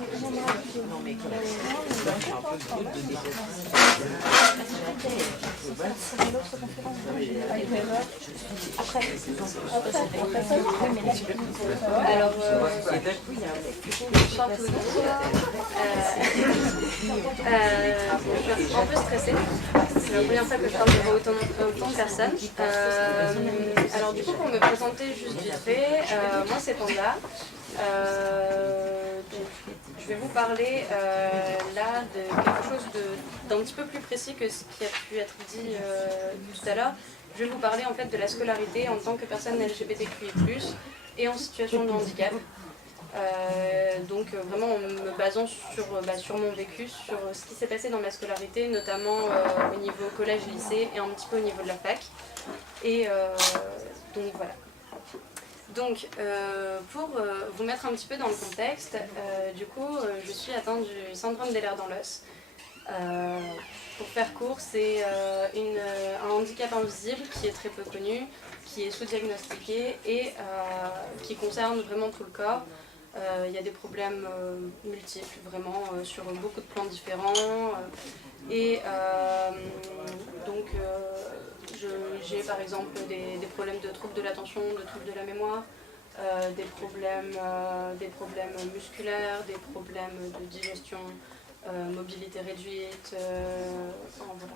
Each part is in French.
Alors, bonsoir tout le monde. Je suis un peu stressée. C'est la première fois que je parle devant autant de personnes. Alors du coup, pour me présenter juste vite fait, moi c'est Panda. Donc, je vais vous parler là de quelque chose d'un petit peu plus précis que ce qui a pu être dit tout à l'heure. Je vais vous parler en fait de la scolarité en tant que personne LGBTQI+, et en situation de handicap. Donc vraiment en me basant sur mon vécu, sur ce qui s'est passé dans ma scolarité, notamment au niveau collège-lycée et un petit peu au niveau de la fac. Et donc voilà. Donc pour vous mettre un petit peu dans le contexte, du coup je suis atteinte du syndrome d'Ehlers dans l'os. Pour faire court, c'est un handicap invisible qui est très peu connu, qui est sous-diagnostiqué et qui concerne vraiment tout le corps. Il y a des problèmes multiples, vraiment, sur beaucoup de plans différents. Donc, j'ai par exemple des problèmes de troubles de l'attention, de troubles de la mémoire, des problèmes musculaires, des problèmes de digestion, mobilité réduite. Enfin, voilà,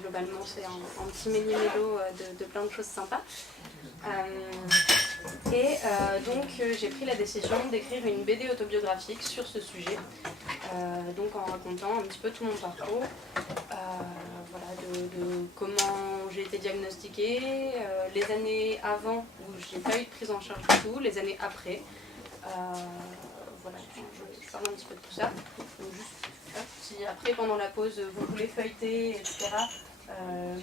globalement, c'est un petit méli-mélo de plein de choses sympas. Donc j'ai pris la décision d'écrire une BD autobiographique sur ce sujet, donc en racontant un petit peu tout mon parcours, voilà, de comment j'ai été diagnostiquée, les années avant où j'ai pas eu de prise en charge du tout, les années après. Voilà, je parle un petit peu de tout ça. Donc juste, si après pendant la pause vous voulez feuilleter, etc.,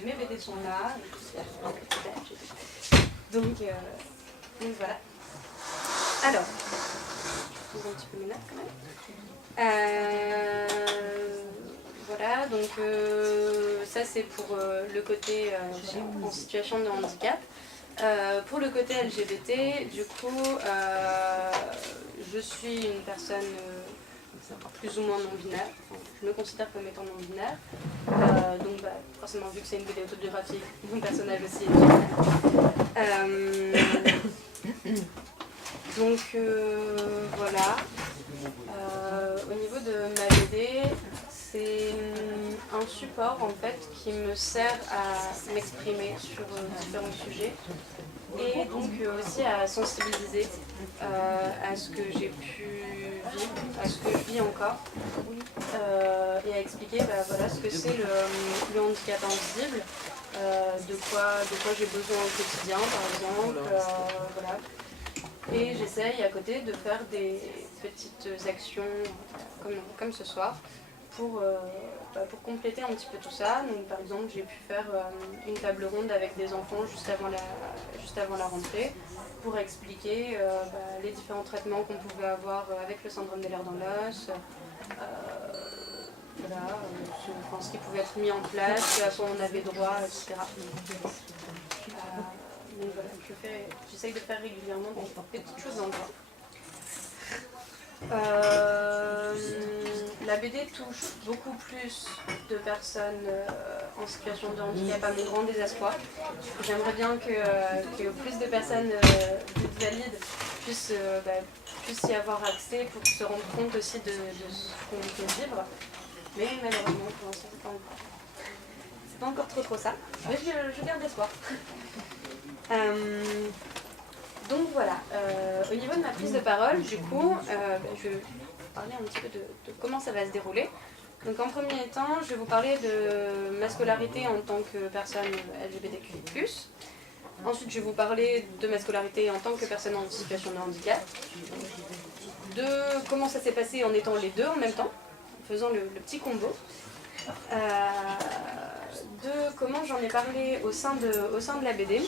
mes BD sont là. Donc voilà. Alors, je vous un petit peu mes notes quand même. Voilà, donc ça c'est pour le côté en situation de handicap. Pour le côté LGBT, du coup, je suis une personne plus ou moins non-binaire. Enfin, je me considère comme étant non-binaire. Donc forcément, vu que c'est une BD autobiographique, mon personnage aussi est binaire. Donc voilà. Au niveau de ma BD, c'est un support en fait qui me sert à m'exprimer sur différents sujets et donc aussi à sensibiliser à ce que j'ai pu vivre, à ce que je vis encore et à expliquer voilà, ce que c'est le handicap invisible, de quoi j'ai besoin au quotidien par exemple, voilà. Et j'essaye à côté de faire des petites actions comme ce soir pour compléter un petit peu tout ça. Donc, par exemple, j'ai pu faire une table ronde avec des enfants juste avant la rentrée pour expliquer les différents traitements qu'on pouvait avoir avec le syndrome d'Ehlers dans l'os, voilà, ce qui pouvait être mis en place, à quoi on avait droit, etc. Donc voilà, j'essaye de faire régulièrement des petites choses dans le genre. La BD touche beaucoup plus de personnes en situation de handicap, à mon grand désespoir. J'aimerais bien que plus de personnes dites valides puissent y avoir accès pour se rendre compte aussi de ce qu'on peut vivre. Mais malheureusement, pour l'instant, c'est pas encore trop ça. Mais je garde espoir. Donc voilà, au niveau de ma prise de parole, du coup, je vais parler un petit peu de comment ça va se dérouler. Donc en premier temps, je vais vous parler de ma scolarité en tant que personne LGBTQI+. Ensuite, je vais vous parler de ma scolarité en tant que personne en situation de handicap. De comment ça s'est passé en étant les deux en même temps, en faisant le petit combo. De comment j'en ai parlé au sein de la BD.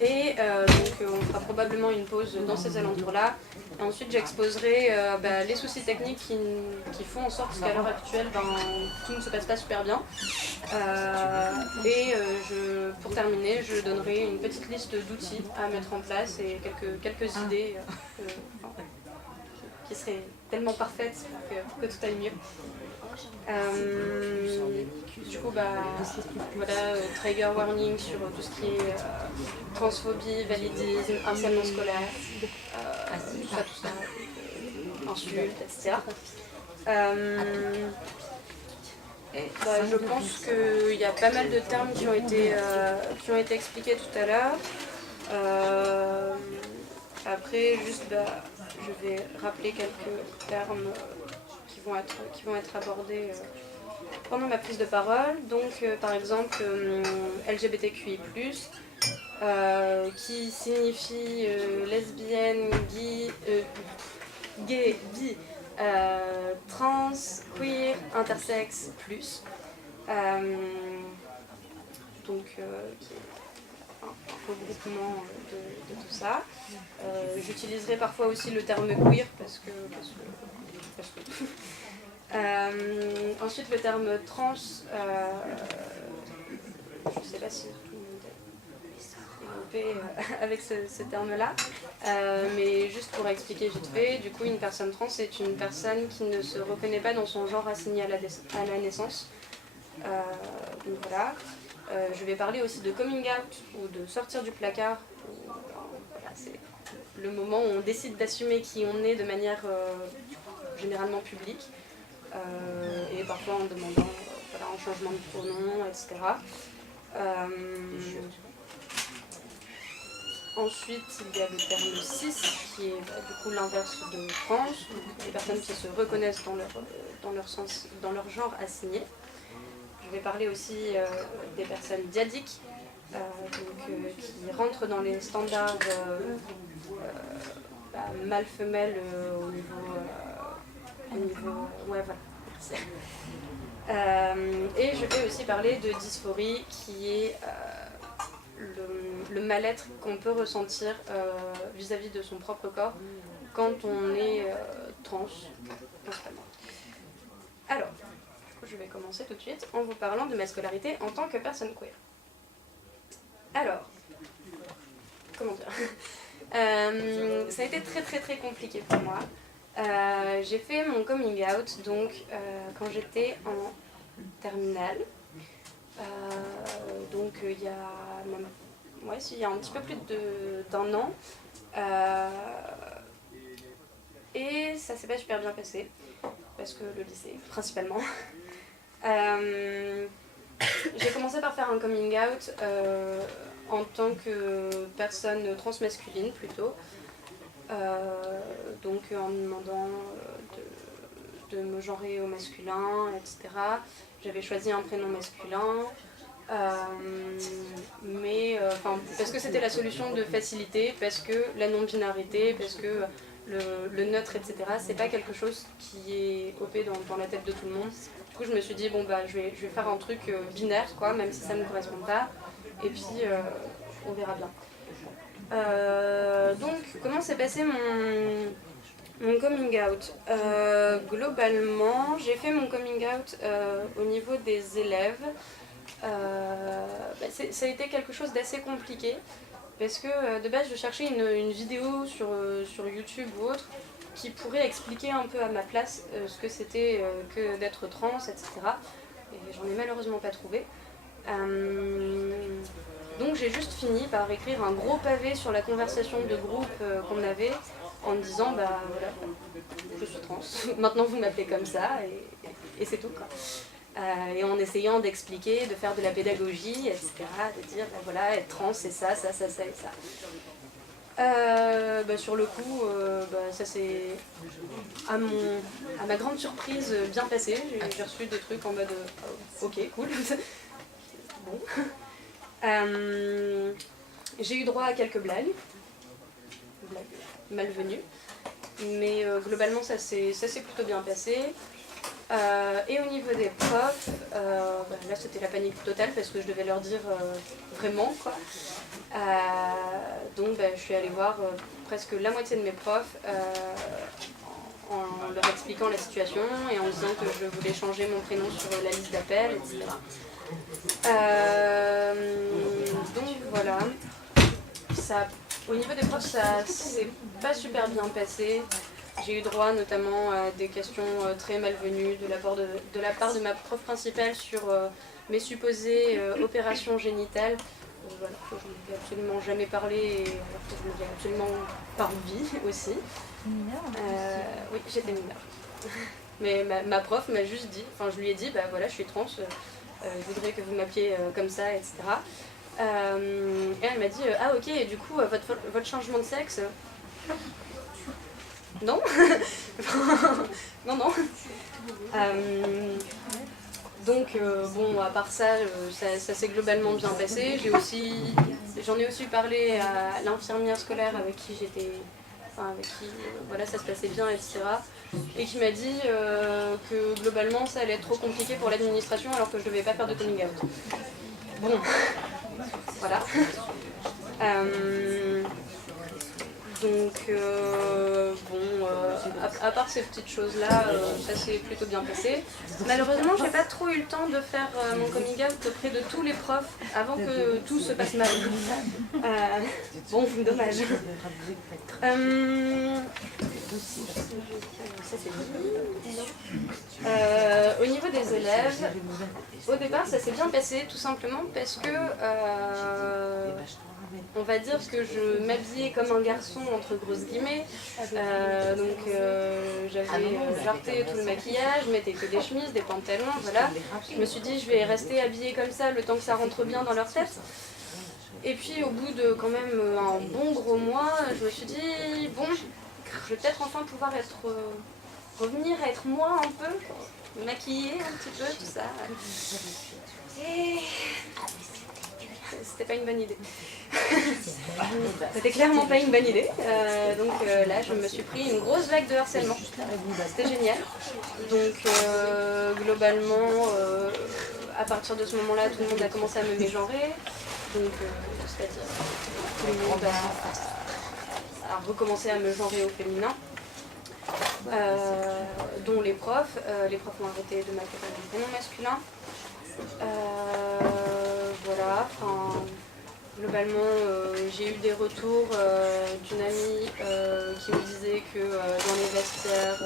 Et donc on fera probablement une pause dans ces alentours-là. Et ensuite j'exposerai les soucis techniques qui font en sorte qu'à l'heure actuelle tout ne se passe pas super bien. Pour terminer, je donnerai une petite liste d'outils à mettre en place et quelques idées qui serait tellement parfaite pour que tout aille mieux. Du coup, voilà, trigger warning sur tout ce qui est transphobie, validisme, harcèlement scolaire, tout ça, insultes, etc. Je pense qu'il y a pas mal de termes qui ont été expliqués tout à l'heure. Après, juste, je vais rappeler quelques termes qui vont être abordés pendant ma prise de parole. Donc, par exemple, LGBTQI+, qui signifie lesbienne, gay, bi, trans, queer, intersexe, plus. Donc, qui est un regroupement de tout ça. J'utiliserai parfois aussi le terme queer parce que ensuite le terme trans, je ne sais pas si tout le monde est développé avec ce terme-là, mais juste pour expliquer vite fait, du coup une personne trans est une personne qui ne se reconnaît pas dans son genre assigné à la naissance. Donc voilà. Je vais parler aussi de coming out ou de sortir du placard. Voilà, c'est le moment où on décide d'assumer qui on est de manière généralement publique. Et parfois en demandant un changement de pronom, etc. Ensuite, il y a le terme cis, qui est du coup l'inverse de trans, donc les personnes qui se reconnaissent dans leur genre assigné. Je vais parler aussi des personnes diadiques, qui rentrent dans les standards mâle-femelle au niveau ouais, voilà. Et je vais aussi parler de dysphorie, qui est le mal-être qu'on peut ressentir vis-à-vis de son propre corps quand on est trans, principalement. Alors, je vais commencer tout de suite en vous parlant de ma scolarité en tant que personne queer. Alors, comment dire ça a été très très très compliqué pour moi. J'ai fait mon coming out donc quand j'étais en terminale. Donc il y a même, il y a un petit peu plus d'un an. Et ça s'est pas super bien passé, parce que le lycée principalement. J'ai commencé par faire un coming out en tant que personne transmasculine plutôt. Donc en me demandant de me genrer au masculin, etc. J'avais choisi un prénom masculin, parce que c'était la solution de facilité, parce que la non-binarité, parce que le neutre, etc. c'est pas quelque chose qui est OP dans la tête de tout le monde. Du coup je me suis dit je vais faire un truc binaire quoi, même si ça ne me correspond pas, et puis on verra bien. Donc comment s'est passé mon coming out? Globalement, j'ai fait mon coming out au niveau des élèves. Ça a été quelque chose d'assez compliqué, parce que de base je cherchais une vidéo sur YouTube ou autre qui pourrait expliquer un peu à ma place ce que c'était que d'être trans, etc. Et j'en ai malheureusement pas trouvé. Donc j'ai juste fini par écrire un gros pavé sur la conversation de groupe qu'on avait, en disant voilà, je suis trans, maintenant vous m'appelez comme ça, et c'est tout quoi. Et en essayant d'expliquer, de faire de la pédagogie, etc., de dire voilà, être trans c'est ça, ça, ça, ça et ça. Sur le coup, ça s'est, à ma grande surprise, bien passé. J'ai reçu des trucs en mode ok, cool. Bon. J'ai eu droit à quelques blagues malvenues, mais globalement ça s'est plutôt bien passé. Et au niveau des profs, là c'était la panique totale parce que je devais leur dire vraiment quoi. Donc je suis allée voir presque la moitié de mes profs en leur expliquant la situation et en disant que je voulais changer mon prénom sur la liste d'appel, etc. Donc voilà, au niveau des profs ça s'est pas super bien passé. j'ai eu droit notamment à des questions très malvenues de la part de ma prof principale sur mes supposées opérations génitales. Voilà, que je ne lui ai absolument jamais parlé et alors que je ne l'ai absolument pas envie aussi. Oui, j'étais mineure. Mais ma prof m'a juste dit, enfin je lui ai dit, bah voilà, je suis trans, je voudrais que vous m'appeliez comme ça, etc. Et elle m'a dit, ah ok, et du coup, votre changement de sexe, non. Non, non. Donc, bon, à part ça, ça s'est globalement bien passé. J'en ai aussi parlé à l'infirmière scolaire avec qui j'étais, enfin, avec qui voilà, ça se passait bien, etc. Et qui m'a dit que globalement, ça allait être trop compliqué pour l'administration alors que je ne devais pas faire de coming out. Bon, voilà. Donc, bon, à part ces petites choses-là, ça s'est plutôt bien passé. Malheureusement, j'ai pas trop eu le temps de faire mon coming out auprès de tous les profs avant que tout se passe mal. Bon, dommage. Au niveau des élèves, au départ, ça s'est bien passé, tout simplement parce que on va dire que je m'habillais comme un garçon, entre grosses guillemets. Donc j'avais jarté tout le maquillage, je mettais que des chemises, des pantalons, voilà. Je me suis dit, je vais rester habillée comme ça le temps que ça rentre bien dans leur tête. Et puis au bout de quand même un bon gros mois, je me suis dit, bon, je vais peut-être enfin pouvoir revenir à être moi un peu, me maquiller un petit peu, tout ça. Et c'était pas une bonne idée. C'était clairement pas une bonne idée. Donc là, je me suis pris une grosse vague de harcèlement. C'était génial. Donc globalement, à partir de ce moment-là, tout le monde a commencé à me mégenrer. Donc, c'est-à-dire tout le monde a recommencé à me genrer au féminin. Dont les profs. Les profs ont arrêté de m'appeler par des prénoms masculins. Voilà, enfin, globalement, j'ai eu des retours d'une amie qui me disait que dans les vestiaires,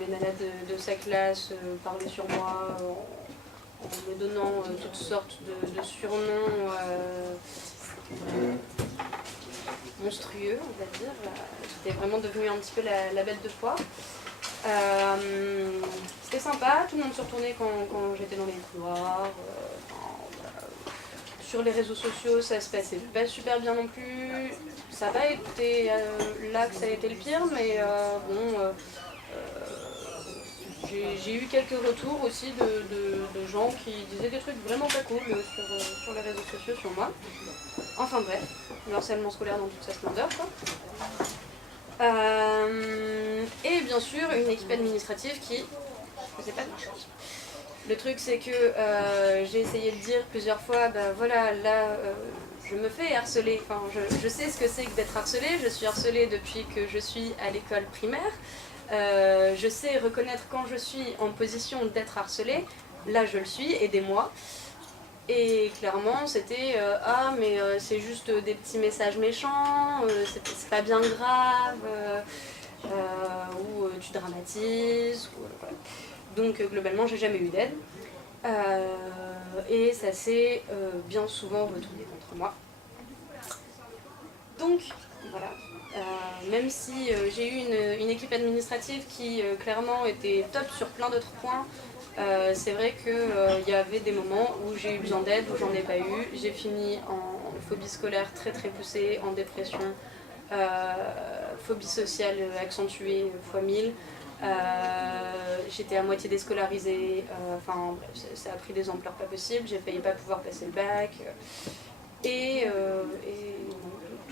les nanas de sa classe parlaient sur moi en me donnant toutes sortes de surnoms monstrueux, on va dire. J'étais vraiment devenue un petit peu la bête de foire. C'était sympa, tout le monde se retournait quand j'étais dans les couloirs. Sur les réseaux sociaux, ça se passait pas super bien non plus. Ça n'a pas été là que ça a été le pire, mais bon, j'ai eu quelques retours aussi de gens qui disaient des trucs vraiment pas cool sur les réseaux sociaux sur moi. Enfin bref, le harcèlement scolaire dans toute sa splendeur, quoi. Et bien sûr, une équipe administrative qui ne faisait pas grand-chose. Le truc, c'est que j'ai essayé de dire plusieurs fois, ben voilà, là, je me fais harceler. Enfin, je sais ce que c'est que d'être harcelée. Je suis harcelée depuis que je suis à l'école primaire. Je sais reconnaître quand je suis en position d'être harcelée. Là, je le suis, aidez-moi. Et clairement, c'était ah, mais c'est juste des petits messages méchants, c'est pas bien grave, ou tu dramatises. Voilà. Donc, globalement, j'ai jamais eu d'aide. Et ça s'est bien souvent retourné contre moi. Donc, voilà. Même si j'ai eu une équipe administrative qui clairement était top sur plein d'autres points, c'est vrai qu'il y avait des moments où j'ai eu besoin d'aide, où j'en ai pas eu. J'ai fini en phobie scolaire très très poussée, en dépression, phobie sociale accentuée fois 1000. J'étais à moitié déscolarisée, enfin bref, ça a pris des ampleurs pas possibles, j'ai failli pas pouvoir passer le bac. Et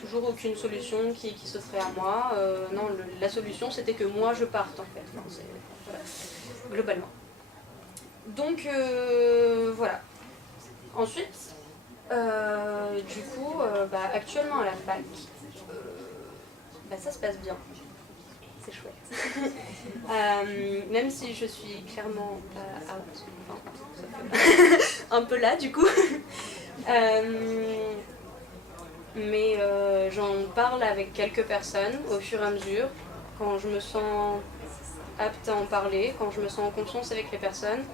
toujours aucune solution qui se ferait à moi. Non, la solution c'était que moi je parte en fait, enfin, voilà, globalement. Donc voilà. Ensuite, du coup, actuellement à la fac, ça se passe bien. C'est chouette. Même si je suis clairement out, enfin, un peu là du coup. mais j'en parle avec quelques personnes au fur et à mesure, quand je me sens apte à en parler, quand je me sens en confiance avec les personnes,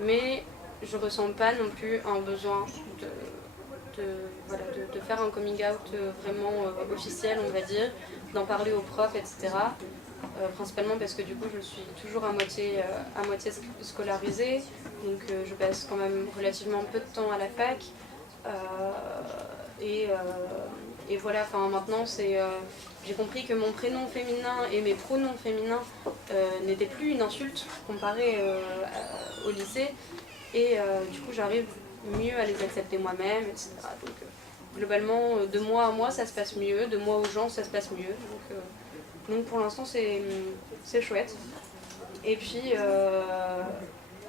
mais je ressens pas non plus un besoin de faire un coming out vraiment officiel, on va dire, d'en parler aux profs, etc. Principalement parce que du coup je suis toujours à moitié scolarisée, donc je passe quand même relativement peu de temps à la fac. Et voilà, enfin maintenant j'ai compris que mon prénom féminin et mes pronoms féminins n'étaient plus une insulte comparée au lycée, et du coup j'arrive mieux à les accepter moi-même, etc. Donc globalement, de moi à moi ça se passe mieux, de moi aux gens ça se passe mieux. Donc pour l'instant c'est chouette. Et puis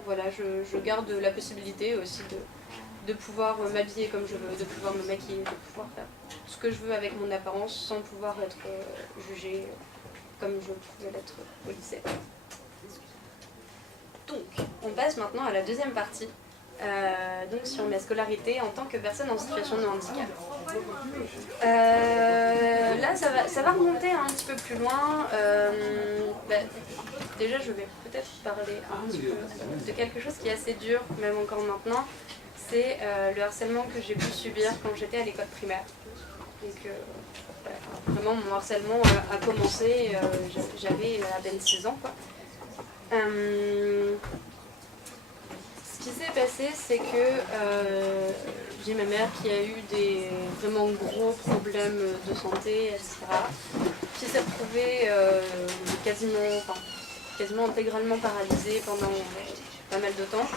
voilà, je garde la possibilité aussi de pouvoir m'habiller comme je veux, de pouvoir me maquiller, de pouvoir faire ce que je veux avec mon apparence sans pouvoir être jugée comme je pouvais l'être au lycée. Donc, on passe maintenant à la deuxième partie, donc sur ma scolarité en tant que personne en situation de handicap. Là, ça va remonter un petit peu plus loin. Déjà, je vais peut-être parler un petit peu de quelque chose qui est assez dur, même encore maintenant. C'est le harcèlement que j'ai pu subir quand j'étais à l'école primaire. Donc, voilà, vraiment, mon harcèlement a commencé, j'avais à peine 6 ans, quoi. Ce qui s'est passé, c'est que j'ai ma mère qui a eu des vraiment gros problèmes de santé, etc., qui s'est retrouvée quasiment intégralement paralysée pendant pas mal de temps.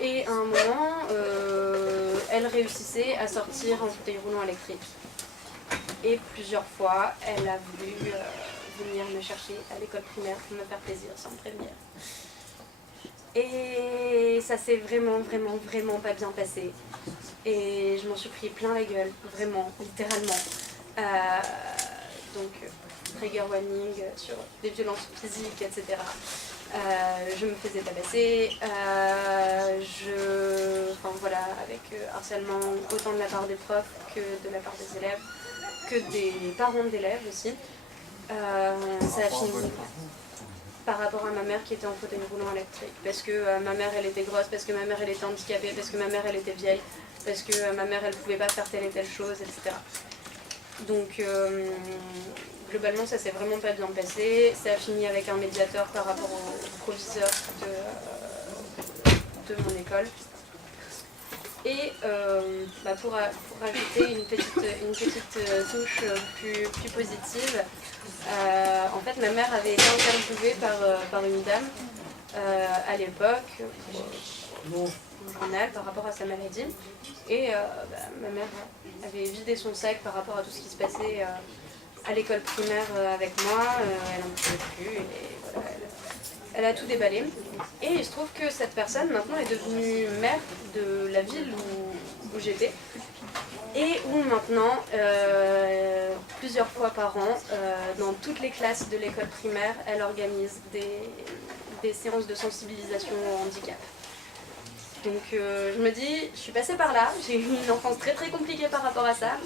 Et à un moment, elle réussissait à sortir en fauteuil roulant électrique. Et plusieurs fois, elle a voulu venir me chercher à l'école primaire pour me faire plaisir sans me prévenir. Et ça s'est vraiment pas bien passé. Et je m'en suis pris plein la gueule, vraiment, littéralement. Donc, trigger warning sur des violences physiques, etc. Je me faisais tabasser, voilà, avec harcèlement autant de la part des profs que de la part des élèves, que des parents d'élèves aussi. Ça a fini par rapport à ma mère qui était en fauteuil roulant électrique, parce que ma mère elle était grosse, parce que ma mère elle était handicapée, parce que ma mère elle était vieille, parce que ma mère elle pouvait pas faire telle et telle chose, etc. Donc globalement ça s'est vraiment pas bien passé. Ça a fini avec un médiateur par rapport au proviseur de mon école. Et pour ajouter une petite touche plus positive, en fait ma mère avait été interviewée par une dame à l'époque, au journal, par rapport à sa maladie. Et ma mère avait vidé son sac par rapport à tout ce qui se passait à l'école primaire avec moi. Elle n'en pouvait plus et voilà, elle a tout déballé. Et il se trouve que cette personne maintenant est devenue maire de la ville où j'étais. Et où maintenant, plusieurs fois par an, dans toutes les classes de l'école primaire, elle organise des séances de sensibilisation au handicap. Donc je me dis, je suis passée par là, j'ai eu une enfance très compliquée par rapport à ça,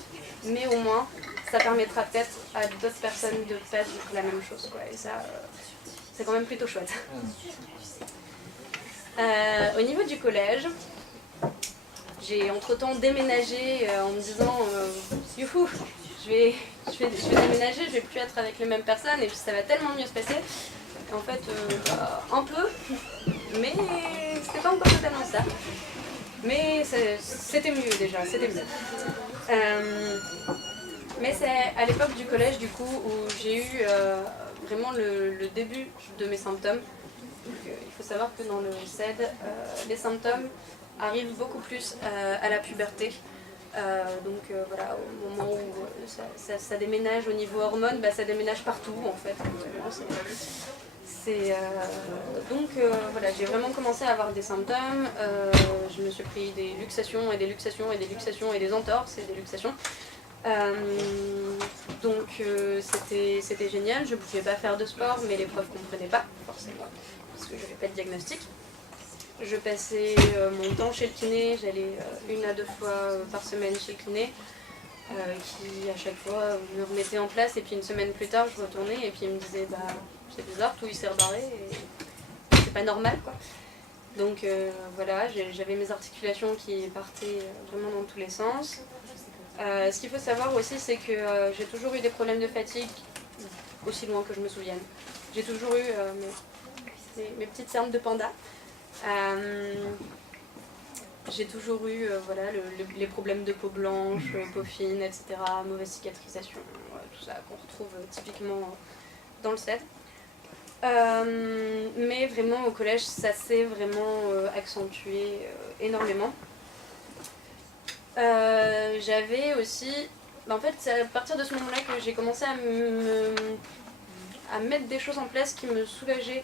mais au moins ça permettra peut-être à d'autres personnes de pas vivre la même chose, quoi. Et ça, c'est quand même plutôt chouette. Au niveau du collège, j'ai entre-temps déménagé en me disant youhou, je vais déménager, je vais plus être avec les mêmes personnes et puis ça va tellement mieux se passer. En fait, un peu, mais c'était pas encore totalement ça. Mais c'était mieux déjà, c'était mieux. Mais c'est à l'époque du collège du coup où j'ai eu vraiment le début de mes symptômes. Donc, il faut savoir que dans le CED, les symptômes arrivent beaucoup plus à la puberté. Voilà, au moment où ça déménage au niveau hormones, ça déménage partout en fait. Voilà, j'ai vraiment commencé à avoir des symptômes. Je me suis pris des luxations et des luxations et des luxations et des entorses et des luxations. C'était génial. Je ne pouvais pas faire de sport, mais les profs ne comprenaient pas forcément parce que je n'avais pas de diagnostic. Je passais mon temps chez le kiné, j'allais 1 à 2 fois par semaine chez le kiné. qui à chaque fois me remettait en place, et puis une semaine plus tard je retournais et puis il me disait bah c'est bizarre, tout il s'est rebarré et c'est pas normal quoi. Donc voilà, j'avais mes articulations qui partaient vraiment dans tous les sens. Ce qu'il faut savoir aussi, c'est que j'ai toujours eu des problèmes de fatigue, aussi loin que je me souvienne. J'ai toujours eu mes petites cernes de panda. J'ai toujours eu voilà, les problèmes de peau blanche, peau fine, etc., mauvaise cicatrisation, tout ça qu'on retrouve typiquement dans le CED. Mais vraiment au collège, ça s'est vraiment accentué énormément. J'avais aussi... En fait, c'est à partir de ce moment-là que j'ai commencé à mettre des choses en place qui me soulageaient,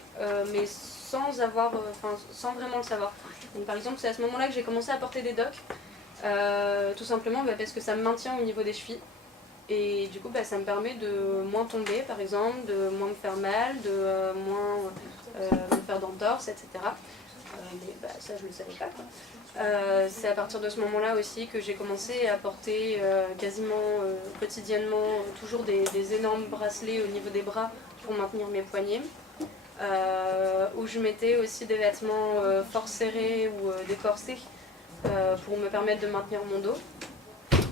mais sans vraiment le savoir. Donc, par exemple, c'est à ce moment-là que j'ai commencé à porter des docks, tout simplement parce que ça me maintient au niveau des chevilles. Et du coup, ça me permet de moins tomber, par exemple, de moins me faire mal, de moins me faire d'entorse, etc. Mais ça, je ne le savais pas, quoi. C'est à partir de ce moment-là aussi que j'ai commencé à porter quasiment quotidiennement toujours des énormes bracelets au niveau des bras pour maintenir mes poignets. Où je mettais aussi des vêtements fort serrés ou des corsets pour me permettre de maintenir mon dos.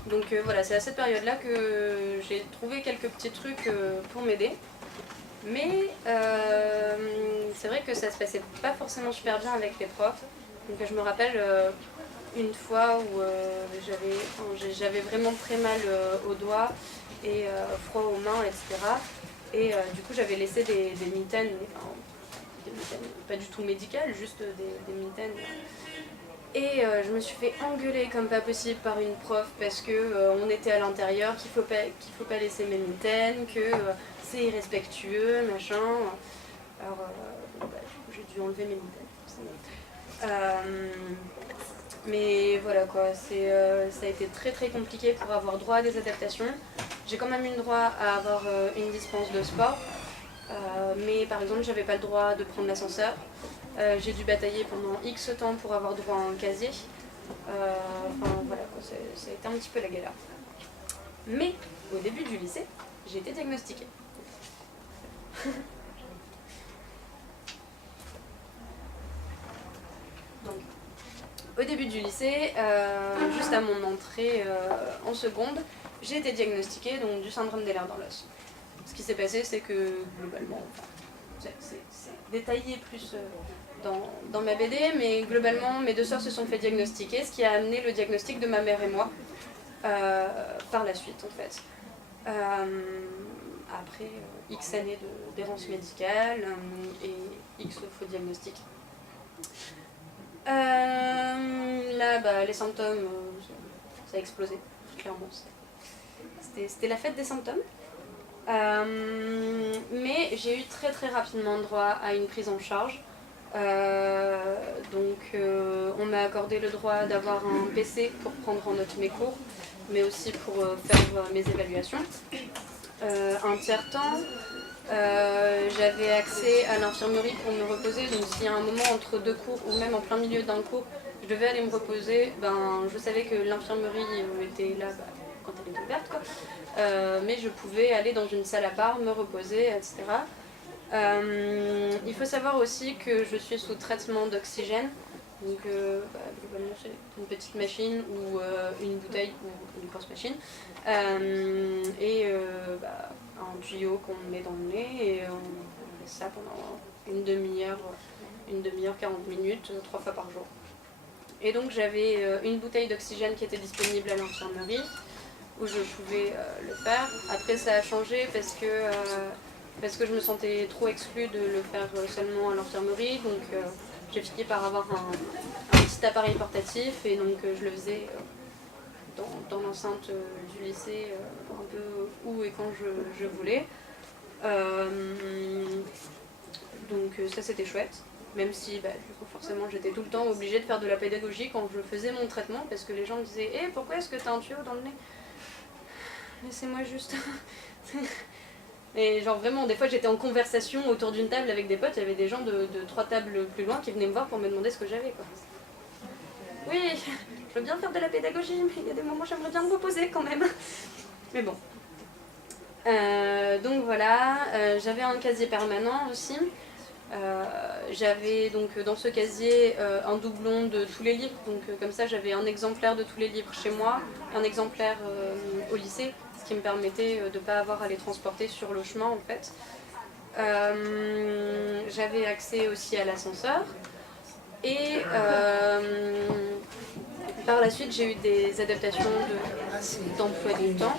Donc voilà, c'est à cette période-là que j'ai trouvé quelques petits trucs pour m'aider. Mais c'est vrai que ça se passait pas forcément super bien avec les profs. Donc je me rappelle une fois où j'avais vraiment très mal aux doigts et froid aux mains, etc. Et du coup j'avais laissé des mitaines, pas du tout médicales, juste des mitaines. Et je me suis fait engueuler comme pas possible par une prof parce que on était à l'intérieur, qu'il faut pas laisser mes mitaines, que c'est irrespectueux, machin. Alors du coup, j'ai dû enlever mes mitaines. Mais voilà quoi, ça a été très très compliqué pour avoir droit à des adaptations. J'ai quand même eu le droit à avoir une dispense de sport, mais par exemple j'avais pas le droit de prendre l'ascenseur. J'ai dû batailler pendant X temps pour avoir droit à un casier. Voilà quoi, ça a été un petit peu la galère. Mais au début du lycée, j'ai été diagnostiquée. Donc, au début du lycée, juste à mon entrée en seconde, j'ai été diagnostiquée donc, du syndrome d'Ehlers-Danlos. Ce qui s'est passé, c'est que globalement, c'est détaillé plus dans ma BD, mais globalement, mes deux sœurs se sont fait diagnostiquer, ce qui a amené le diagnostic de ma mère et moi par la suite, en fait. Après X années d'errance médicale et X faux diagnostics. Là, les symptômes, ça a explosé, clairement. C'était la fête des symptômes. Mais j'ai eu très très rapidement droit à une prise en charge. On m'a accordé le droit d'avoir un PC pour prendre en note mes cours, mais aussi pour faire mes évaluations. Un tiers-temps, j'avais accès à l'infirmerie pour me reposer, donc s'il y a un moment entre deux cours ou même en plein milieu d'un cours, je devais aller me reposer, je savais que l'infirmerie était là quand elle était ouverte, quoi. Mais je pouvais aller dans une salle à part, me reposer, etc. Il faut savoir aussi que je suis sous traitement d'oxygène. Donc globalement c'est une petite machine ou une bouteille ou une grosse machine. Un tuyau qu'on met dans le nez et on fait ça pendant une demi-heure, 40 minutes, 3 fois par jour. Et donc j'avais une bouteille d'oxygène qui était disponible à l'infirmerie où je pouvais le faire. Après ça a changé parce que je me sentais trop exclue de le faire seulement à l'infirmerie, donc j'ai fini par avoir un petit appareil portatif et donc je le faisais dans l'enceinte du lycée un peu où et quand je voulais. Donc ça c'était chouette, même si du coup, forcément j'étais tout le temps obligée de faire de la pédagogie quand je faisais mon traitement parce que les gens me disaient « pourquoi est-ce que tu as un tuyau dans le nez ?» Laissez-moi juste... Et genre vraiment, des fois j'étais en conversation autour d'une table avec des potes, il y avait des gens de 3 tables plus loin qui venaient me voir pour me demander ce que j'avais, quoi. Oui, veux bien faire de la pédagogie, mais il y a des moments où j'aimerais bien me reposer quand même. Mais bon. Donc voilà, j'avais un casier permanent aussi. J'avais donc dans ce casier un doublon de tous les livres, donc comme ça j'avais un exemplaire de tous les livres chez moi, un exemplaire au lycée, ce qui me permettait de ne pas avoir à les transporter sur le chemin en fait. J'avais accès aussi à l'ascenseur et par la suite j'ai eu des adaptations d'emploi du temps.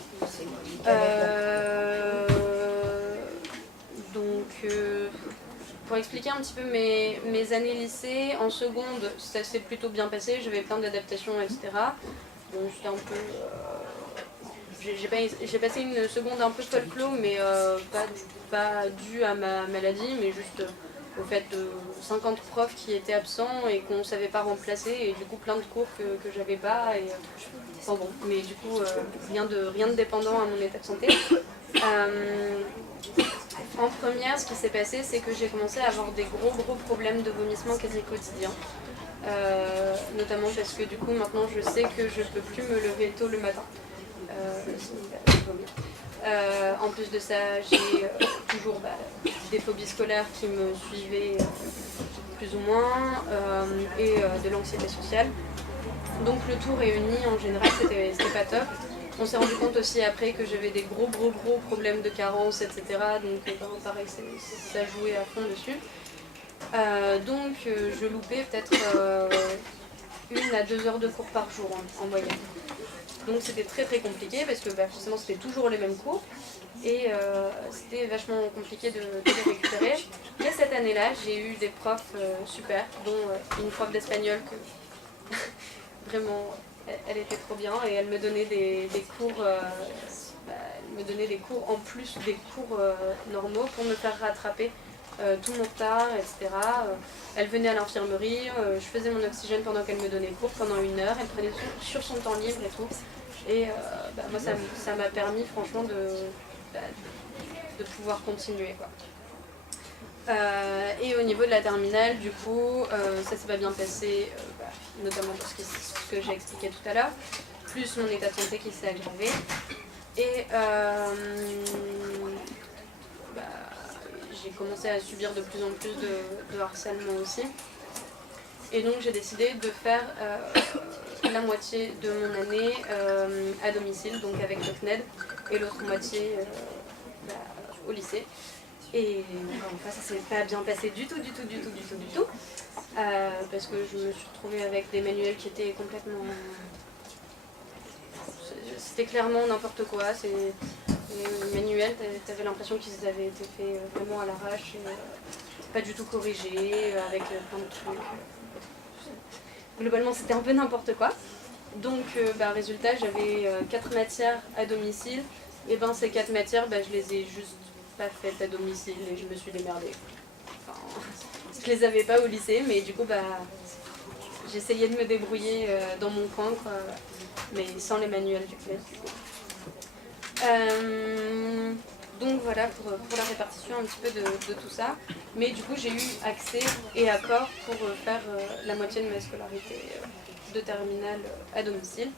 Donc pour expliquer un petit peu mes années lycée, en seconde ça s'est plutôt bien passé, j'avais plein d'adaptations etc. Donc c'était un peu... j'ai passé une seconde un peu folklore, mais pas dû à ma maladie, mais juste au fait de 50 profs qui étaient absents et qu'on ne savait pas remplacer, et du coup plein de cours que j'avais pas. Et, enfin bon, mais du coup rien de dépendant à mon état de santé. En première, ce qui s'est passé, c'est que j'ai commencé à avoir des gros problèmes de vomissement quasi quotidiens. Notamment parce que du coup maintenant je sais que je peux plus me lever tôt le matin. En plus de ça, j'ai toujours des phobies scolaires qui me suivaient plus ou moins et de l'anxiété sociale. Donc le tout réuni en général c'était pas top. On s'est rendu compte aussi après que j'avais des gros problèmes de carence, etc. Donc pareil, ça jouait à fond dessus. Donc je loupais peut-être 1 à 2 heures de cours par jour en moyenne. Donc c'était très compliqué parce que forcément c'était toujours les mêmes cours et c'était vachement compliqué de les récupérer. Mais cette année-là, j'ai eu des profs super, dont une prof d'espagnol que vraiment elle était trop bien et elle me donnait des cours, elle me donnait des cours en plus des cours normaux pour me faire rattraper tout mon retard, etc. Elle venait à l'infirmerie, je faisais mon oxygène pendant qu'elle me donnait cours pendant 1 heure, elle prenait sur son temps libre et tout. Et moi ça m'a permis franchement de pouvoir continuer, quoi. Et au niveau de la terminale, du coup, ça s'est pas bien passé, notamment pour ce que j'ai expliqué tout à l'heure, plus mon état de santé qui s'est aggravé. Et j'ai commencé à subir de plus en plus de harcèlement aussi. Et donc j'ai décidé de faire la moitié de mon année à domicile, donc avec le CNED, et l'autre moitié au lycée. Et encore une fois, ça s'est pas bien passé du tout. Parce que je me suis retrouvée avec des manuels qui étaient complètement... C'était clairement n'importe quoi. Les manuels, t'avais l'impression qu'ils avaient été faits vraiment à l'arrache, pas du tout corrigés, avec plein de trucs. Globalement, c'était un peu n'importe quoi. Donc, résultat, j'avais 4 matières à domicile. Et ces 4 matières, je les ai juste pas faites à domicile et je me suis démerdée. Enfin, je les avais pas au lycée, mais du coup, j'essayais de me débrouiller dans mon coin, quoi, mais sans les manuels du CNED. Donc voilà pour la répartition un petit peu de tout ça. Mais du coup, j'ai eu accès et apport pour faire la moitié de ma scolarité de terminale à domicile.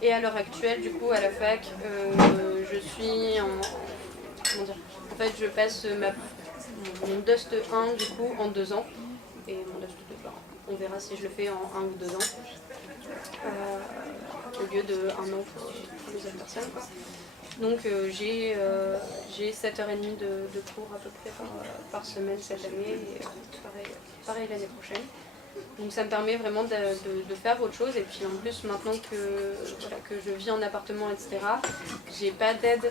Et à l'heure actuelle, du coup, à la fac, je suis en... Comment dire ? En fait, je passe mon DUST 1 du coup en 2 ans. Et mon DUST 2, on verra si je le fais en 1 ou 2 ans. Au lieu de 1 an pour les autres personnes, quoi. Donc j'ai 7h30 de cours à peu près par semaine cette année et pareil l'année prochaine. Donc ça me permet vraiment de faire autre chose, et puis en plus maintenant que je vis en appartement, etc., j'ai pas d'aide de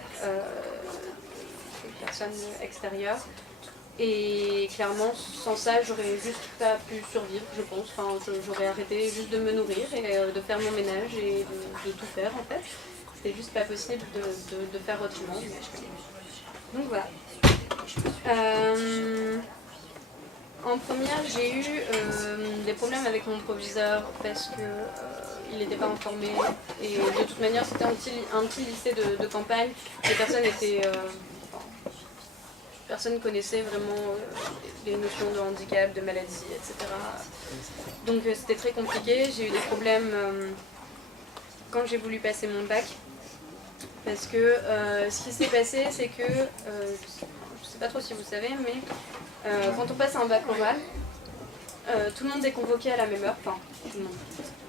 personnes extérieures. Et clairement, sans ça, j'aurais juste pas pu survivre, je pense. Enfin, j'aurais arrêté juste de me nourrir et de faire mon ménage et de tout faire en fait. C'était juste pas possible de faire autrement. Donc voilà. En première, j'ai eu des problèmes avec mon proviseur parce que il n'était pas informé. Et de toute manière, c'était un petit lycée de campagne. Les personnes étaient... personne connaissait vraiment les notions de handicap, de maladie, etc. Donc c'était très compliqué. J'ai eu des problèmes quand j'ai voulu passer mon bac. Parce que ce qui s'est passé, c'est que, je sais pas trop si vous savez, mais quand on passe un bac oral, tout le monde est convoqué à la même heure, enfin tout le monde.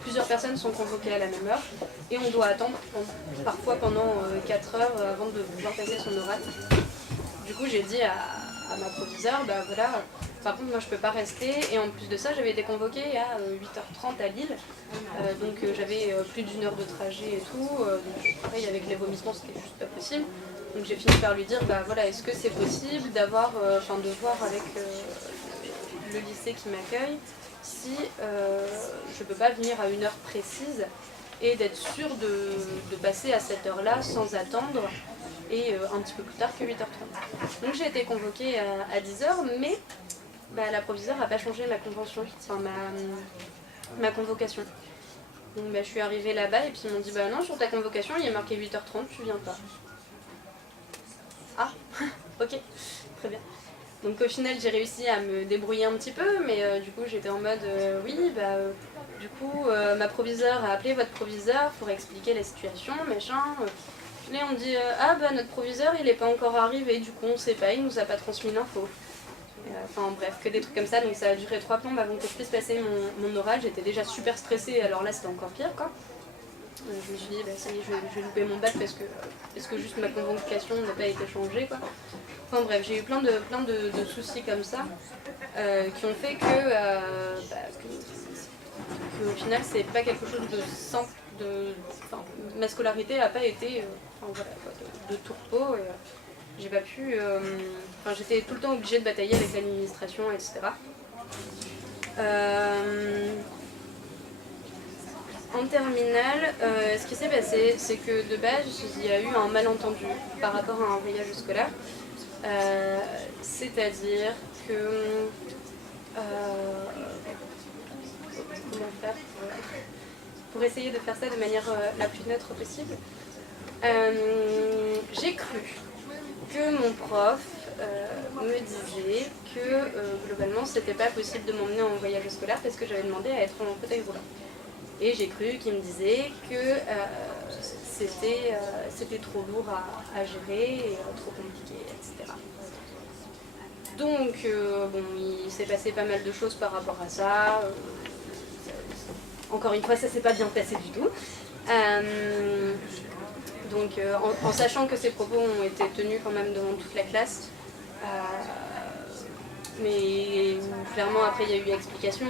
Plusieurs personnes sont convoquées à la même heure et on doit attendre parfois pendant 4 heures avant de pouvoir passer son oral. Du coup j'ai dit à ma proviseure, bah voilà, par contre moi je peux pas rester, et en plus de ça j'avais été convoquée à 8h30 à Lille, donc j'avais plus d'1 heure de trajet et tout, donc pareil avec les vomissements c'était juste pas possible. Donc j'ai fini par lui dire, bah voilà, est-ce que c'est possible d'avoir, de voir avec le lycée qui m'accueille si je peux pas venir à une heure précise et d'être sûre de passer à cette heure-là sans attendre et un petit peu plus tard que 8h30. Donc j'ai été convoquée à 10h, mais la proviseure n'a pas changé ma convention, enfin ma convocation. Donc je suis arrivée là-bas et puis ils m'ont dit bah non, sur ta convocation il y a marqué 8h30, tu viens pas. Ah, ok, très bien. Donc au final j'ai réussi à me débrouiller un petit peu, mais du coup j'étais en mode du coup ma proviseure a appelé votre proviseur pour expliquer la situation, machin. Et on me dit ah bah notre proviseur il est pas encore arrivé, du coup on sait pas, il nous a pas transmis l'info. Enfin bref, que des trucs comme ça, donc ça a duré 3 plombes avant que je puisse passer mon oral. J'étais déjà super stressée, alors là c'était encore pire quoi. Je me suis dit, bah, ça y est, je vais louper mon bac parce que juste ma convocation n'a pas été changée, quoi. Enfin bref, j'ai eu plein de soucis comme ça qui ont fait que au final, c'est pas quelque chose de simple. Ma scolarité n'a pas été de tourpeau. J'ai pas pu. J'étais tout le temps obligée de batailler avec l'administration, etc. En terminale, ce qui s'est passé, c'est que de base, il y a eu un malentendu par rapport à un voyage scolaire. C'est-à-dire que... comment faire pour essayer de faire ça de manière la plus neutre possible. J'ai cru que mon prof me disait que globalement, c'était pas possible de m'emmener en voyage scolaire parce que j'avais demandé à être en fauteuil roulant. Et j'ai cru qu'il me disait que c'était trop lourd à gérer et trop compliqué, etc. Donc, il s'est passé pas mal de choses par rapport à ça. Encore une fois, ça s'est pas bien passé du tout. Donc, en sachant que ces propos ont été tenus quand même devant toute la classe, mais clairement après il y a eu explication,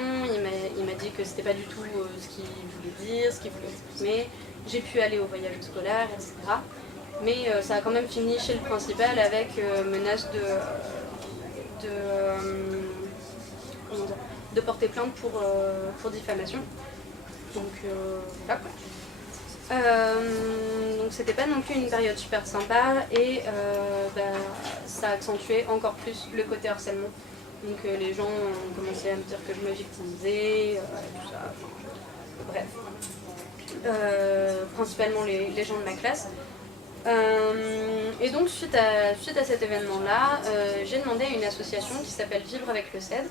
il m'a dit que c'était pas du tout ce qu'il voulait dire, ce qu'il voulait exprimer. J'ai pu aller au voyage scolaire, etc. Mais ça a quand même fini chez le principal avec menace de porter plainte pour diffamation. Donc voilà quoi. Donc c'était pas non plus une période super sympa et ça a accentué encore plus le côté harcèlement. Donc les gens ont commencé à me dire que je me victimisais, tout ça, bref. Principalement les gens de ma classe. Et donc suite à cet événement-là, j'ai demandé à une association qui s'appelle Vivre avec le CED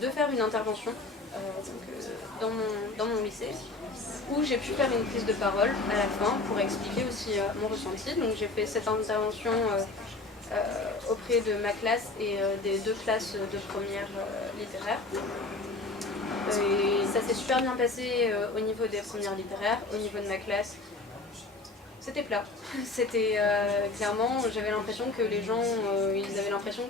de faire une intervention dans mon lycée, où j'ai pu faire une prise de parole à la fin pour expliquer aussi mon ressenti. Donc j'ai fait cette intervention auprès de ma classe et des 2 classes de première littéraire. Et ça s'est super bien passé au niveau des premières littéraires. Au niveau de ma classe, c'était plat. C'était clairement, j'avais l'impression que les gens, ils avaient l'impression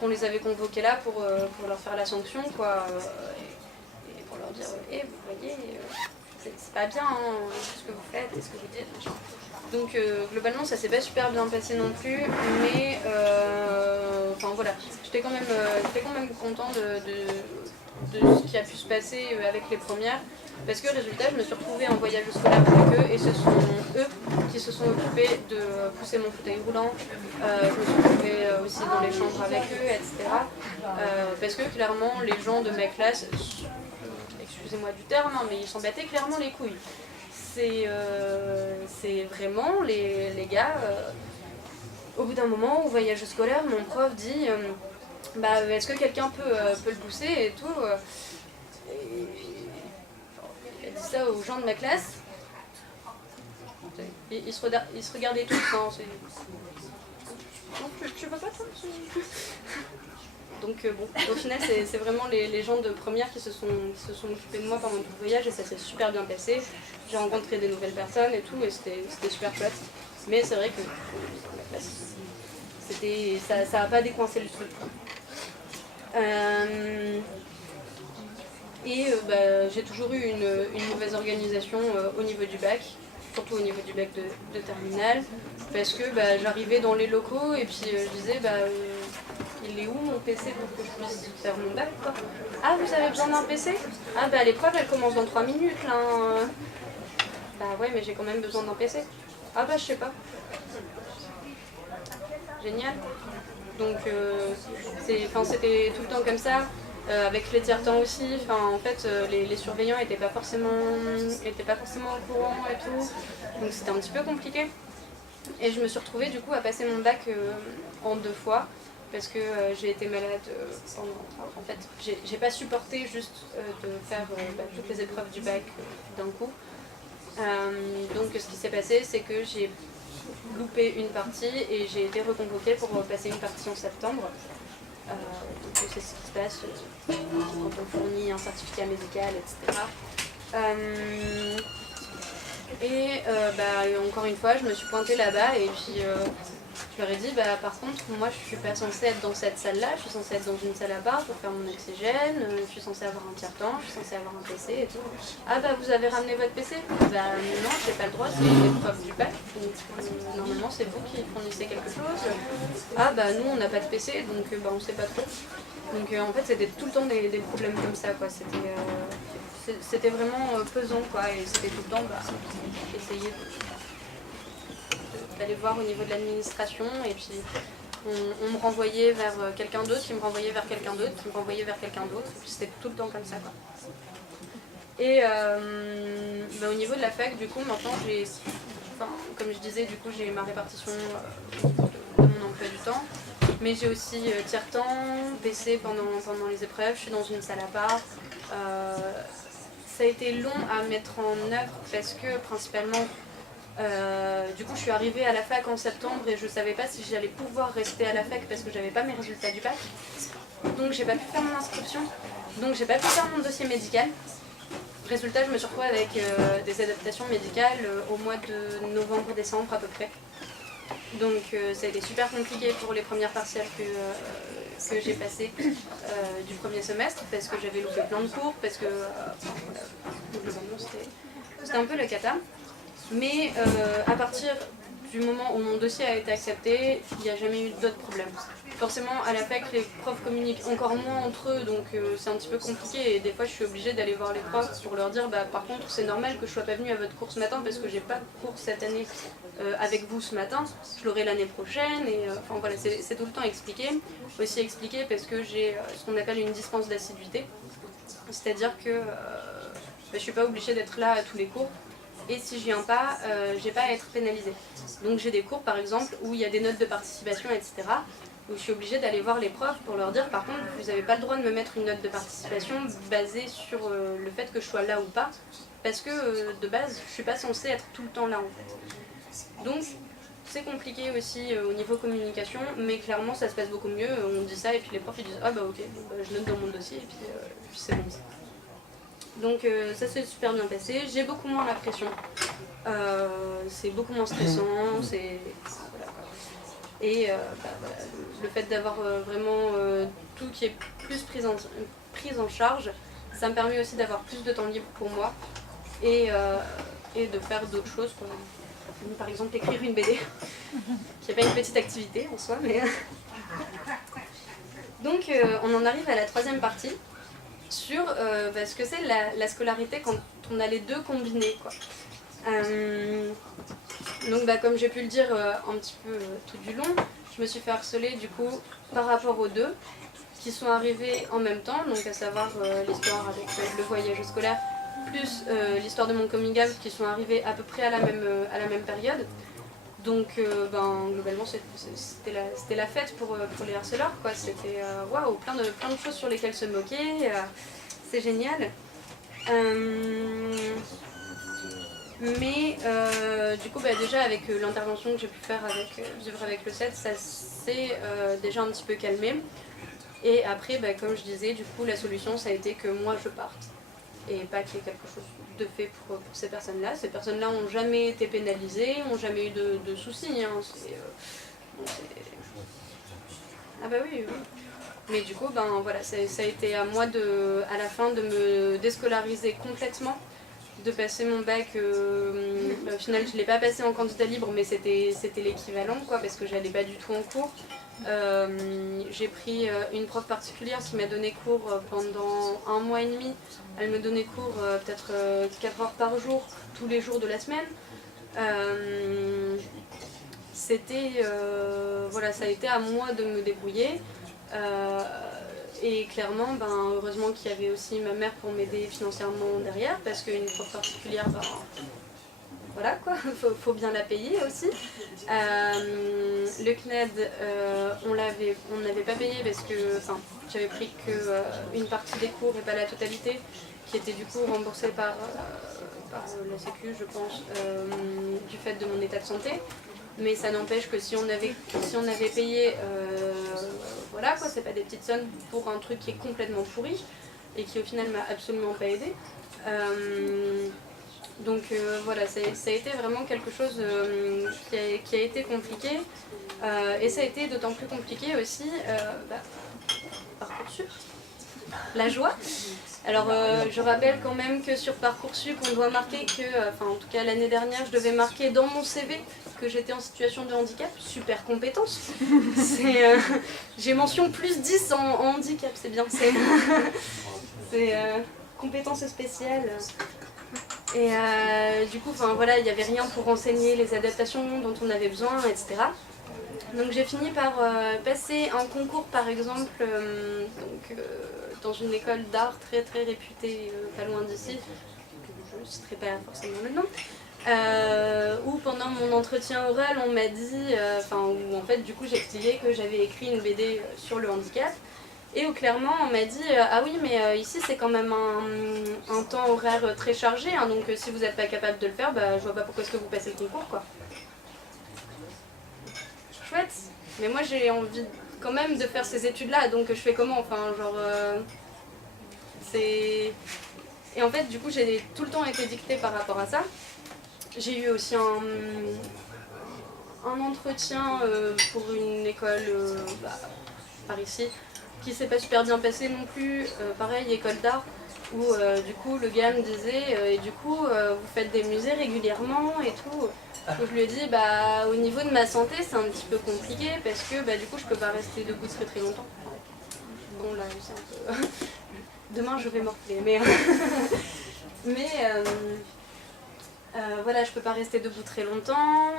qu'on les avait convoqués là pour leur faire la sanction, quoi. Et pour leur dire, vous voyez, c'est pas bien ce que vous faites et ce que vous dites, machin. Donc globalement ça s'est pas super bien passé non plus, mais voilà, j'étais quand même content de ce qui a pu se passer avec les premières, parce que résultat je me suis retrouvée en voyage scolaire avec eux et ce sont eux qui se sont occupés de pousser mon fauteuil roulant. Je me suis retrouvée aussi dans les chambres avec eux, etc. Parce que clairement les gens de ma classe, excusez-moi du terme, hein, mais ils s'en battaient clairement les couilles. C'est vraiment les gars, au bout d'un moment, au voyage scolaire, mon prof dit est-ce que quelqu'un peut le pousser et tout et il a dit ça aux gens de ma classe. Ils se regardaient tous. Non, tu veux pas toi? Donc au final c'est vraiment les gens de première qui se sont occupés de moi pendant tout le voyage et ça s'est super bien passé. J'ai rencontré des nouvelles personnes et tout et c'était super chouette. Mais c'est vrai que ça a pas décoincé le truc. J'ai toujours eu une mauvaise organisation au niveau du bac, surtout au niveau du bac de terminale, parce que j'arrivais dans les locaux et puis je disais il est où mon PC pour que je puisse faire mon bac quoi. Ah, vous avez besoin d'un PC? Ah l'épreuve elle commence dans 3 minutes là. Ouais, mais j'ai quand même besoin d'un PC. Ah je sais pas. Génial. Donc c'était tout le temps comme ça. Avec les tiers-temps aussi, en fait les surveillants n'étaient pas forcément au courant et tout, donc c'était un petit peu compliqué. Et je me suis retrouvée du coup à passer mon bac en 2 fois, parce que j'ai été malade pendant... En fait, j'ai pas supporté juste de faire toutes les épreuves du bac d'un coup. Donc ce qui s'est passé, c'est que j'ai loupé une partie et j'ai été reconvoquée pour passer une partie en septembre. Donc c'est ce qui se passe quand on fournit un certificat médical, etc. Encore une fois, je me suis pointée là-bas et puis je leur ai dit par contre, moi je suis pas censée être dans cette salle-là, je suis censée être dans une salle à part pour faire mon oxygène, je suis censée avoir un tiers-temps, je suis censée avoir un PC et tout. Ah vous avez ramené votre PC? Non, j'ai pas le droit, c'est une épreuve du bac, donc normalement c'est vous qui fournissez quelque chose. Nous on n'a pas de PC, donc on sait pas trop. Donc en fait c'était tout le temps des problèmes comme ça quoi, c'était vraiment pesant quoi, et c'était tout le temps essayer d'aller voir au niveau de l'administration et puis on me renvoyait vers quelqu'un d'autre, qui me renvoyait vers quelqu'un d'autre, qui me renvoyait vers quelqu'un d'autre, et puis c'était tout le temps comme ça quoi. Et au niveau de la fac du coup maintenant comme je disais du coup j'ai ma répartition de mon emploi du temps, mais j'ai aussi tiers-temps, PC pendant les épreuves, je suis dans une salle à part. Ça a été long à mettre en œuvre parce que principalement du coup je suis arrivée à la fac en septembre et je savais pas si j'allais pouvoir rester à la fac parce que j'avais pas mes résultats du bac, donc j'ai pas pu faire mon inscription, donc j'ai pas pu faire mon dossier médical. Résultat, je me suis retrouvée avec des adaptations médicales au mois de novembre-décembre à peu près. Donc ça a été super compliqué pour les premières partielles que j'ai passées du premier semestre, parce que j'avais loupé plein de cours, parce que globalement c'était un peu la cata. Mais à partir du moment où mon dossier a été accepté, il n'y a jamais eu d'autres problèmes. Forcément, à la fac, les profs communiquent encore moins entre eux, donc c'est un petit peu compliqué. Et des fois, je suis obligée d'aller voir les profs pour leur dire par contre, c'est normal que je ne sois pas venue à votre cours ce matin parce que j'ai pas de cours cette année avec vous ce matin. Je l'aurai l'année prochaine. Et voilà, c'est tout le temps expliqué. Aussi expliqué parce que j'ai ce qu'on appelle une dispense d'assiduité. C'est-à-dire que je ne suis pas obligée d'être là à tous les cours. Et si je viens pas, j'ai pas à être pénalisée. Donc j'ai des cours par exemple où il y a des notes de participation, etc. Où je suis obligée d'aller voir les profs pour leur dire par contre vous n'avez pas le droit de me mettre une note de participation basée sur le fait que je sois là ou pas. Parce que de base je suis pas censée être tout le temps là en fait. Donc c'est compliqué aussi au niveau communication, mais clairement ça se passe beaucoup mieux. On dit ça et puis les profs ils disent ah ok, je note dans mon dossier et puis c'est bon. Donc ça s'est super bien passé, j'ai beaucoup moins la pression, c'est beaucoup moins stressant, voilà, quoi. Et le fait d'avoir vraiment tout qui est plus pris en charge, ça me permet aussi d'avoir plus de temps libre pour moi et de faire d'autres choses, quoi. Par exemple écrire une BD, qui n'est pas une petite activité en soi, mais... Donc on en arrive à la troisième partie, sur ce que c'est la scolarité quand on a les deux combinés, quoi. Donc comme j'ai pu le dire un petit peu tout du long, je me suis fait harceler du coup par rapport aux deux qui sont arrivés en même temps, donc à savoir l'histoire avec le voyage scolaire plus l'histoire de mon coming out qui sont arrivés à peu près à la même période. Donc globalement c'était la fête pour les harceleurs, quoi. C'était waouh, plein de choses sur lesquelles se moquer, c'est génial. Mais du coup déjà avec l'intervention que j'ai pu faire avec Vivre avec le 7, ça s'est déjà un petit peu calmé. Et après, comme je disais, du coup la solution ça a été que moi je parte et pas qu'il y ait quelque chose de fait pour ces personnes-là. Ces personnes-là n'ont jamais été pénalisées, n'ont jamais eu de soucis. Hein. Ah bah oui, oui. Mais du coup, voilà, ça a été à moi à la fin de me déscolariser complètement, de passer mon bac. Au final, je ne l'ai pas passé en candidat libre, mais c'était l'équivalent, quoi, parce que j'allais pas du tout en cours. J'ai pris une prof particulière qui m'a donné cours pendant 1 mois et demi. Elle me donnait cours peut-être 4 heures par jour, tous les jours de la semaine. Voilà, ça a été à moi de me débrouiller. Et clairement, heureusement qu'il y avait aussi ma mère pour m'aider financièrement derrière, parce qu'une prof particulière, voilà quoi, faut bien la payer aussi. Le CNED, on n'avait pas payé parce que j'avais pris qu'une partie des cours et pas la totalité, qui était du coup remboursée par la Sécu, je pense, du fait de mon état de santé. Mais ça n'empêche que si on avait payé, voilà quoi, c'est pas des petites sommes pour un truc qui est complètement pourri et qui au final m'a absolument pas aidé. Donc voilà, ça a été vraiment quelque chose qui a été compliqué. Et ça a été d'autant plus compliqué aussi Parcoursup. La joie. Alors je rappelle quand même que sur Parcoursup, on doit marquer que, en tout cas l'année dernière, je devais marquer dans mon CV que j'étais en situation de handicap. Super compétence. J'ai mention plus 10 en handicap, c'est bien. C'est compétence spéciale. Et du coup, voilà, il n'y avait rien pour renseigner les adaptations dont on avait besoin, etc. Donc j'ai fini par passer un concours par exemple dans une école d'art très très réputée pas loin d'ici, je ne citerai pas forcément le nom, où pendant mon entretien oral on m'a dit, où en fait du coup j'expliquais que j'avais écrit une BD sur le handicap et où clairement on m'a dit ah oui mais ici c'est quand même un temps horaire très chargé hein, donc si vous n'êtes pas capable de le faire, je vois pas pourquoi est-ce que vous passez le concours quoi. Chouette, mais moi j'ai envie quand même de faire ces études-là, donc je fais comment, c'est... Et en fait, du coup, j'ai tout le temps été dictée par rapport à ça. J'ai eu aussi un entretien pour une école par ici, qui s'est pas super bien passé non plus, pareil, école d'art, où du coup le gars me disait, et du coup vous faites des musées régulièrement et tout. Donc je lui ai dit, au niveau de ma santé c'est un petit peu compliqué parce que du coup je peux pas rester debout très très longtemps. Bon là c'est un peu... Demain je vais morfler, mais... voilà, je peux pas rester debout très longtemps,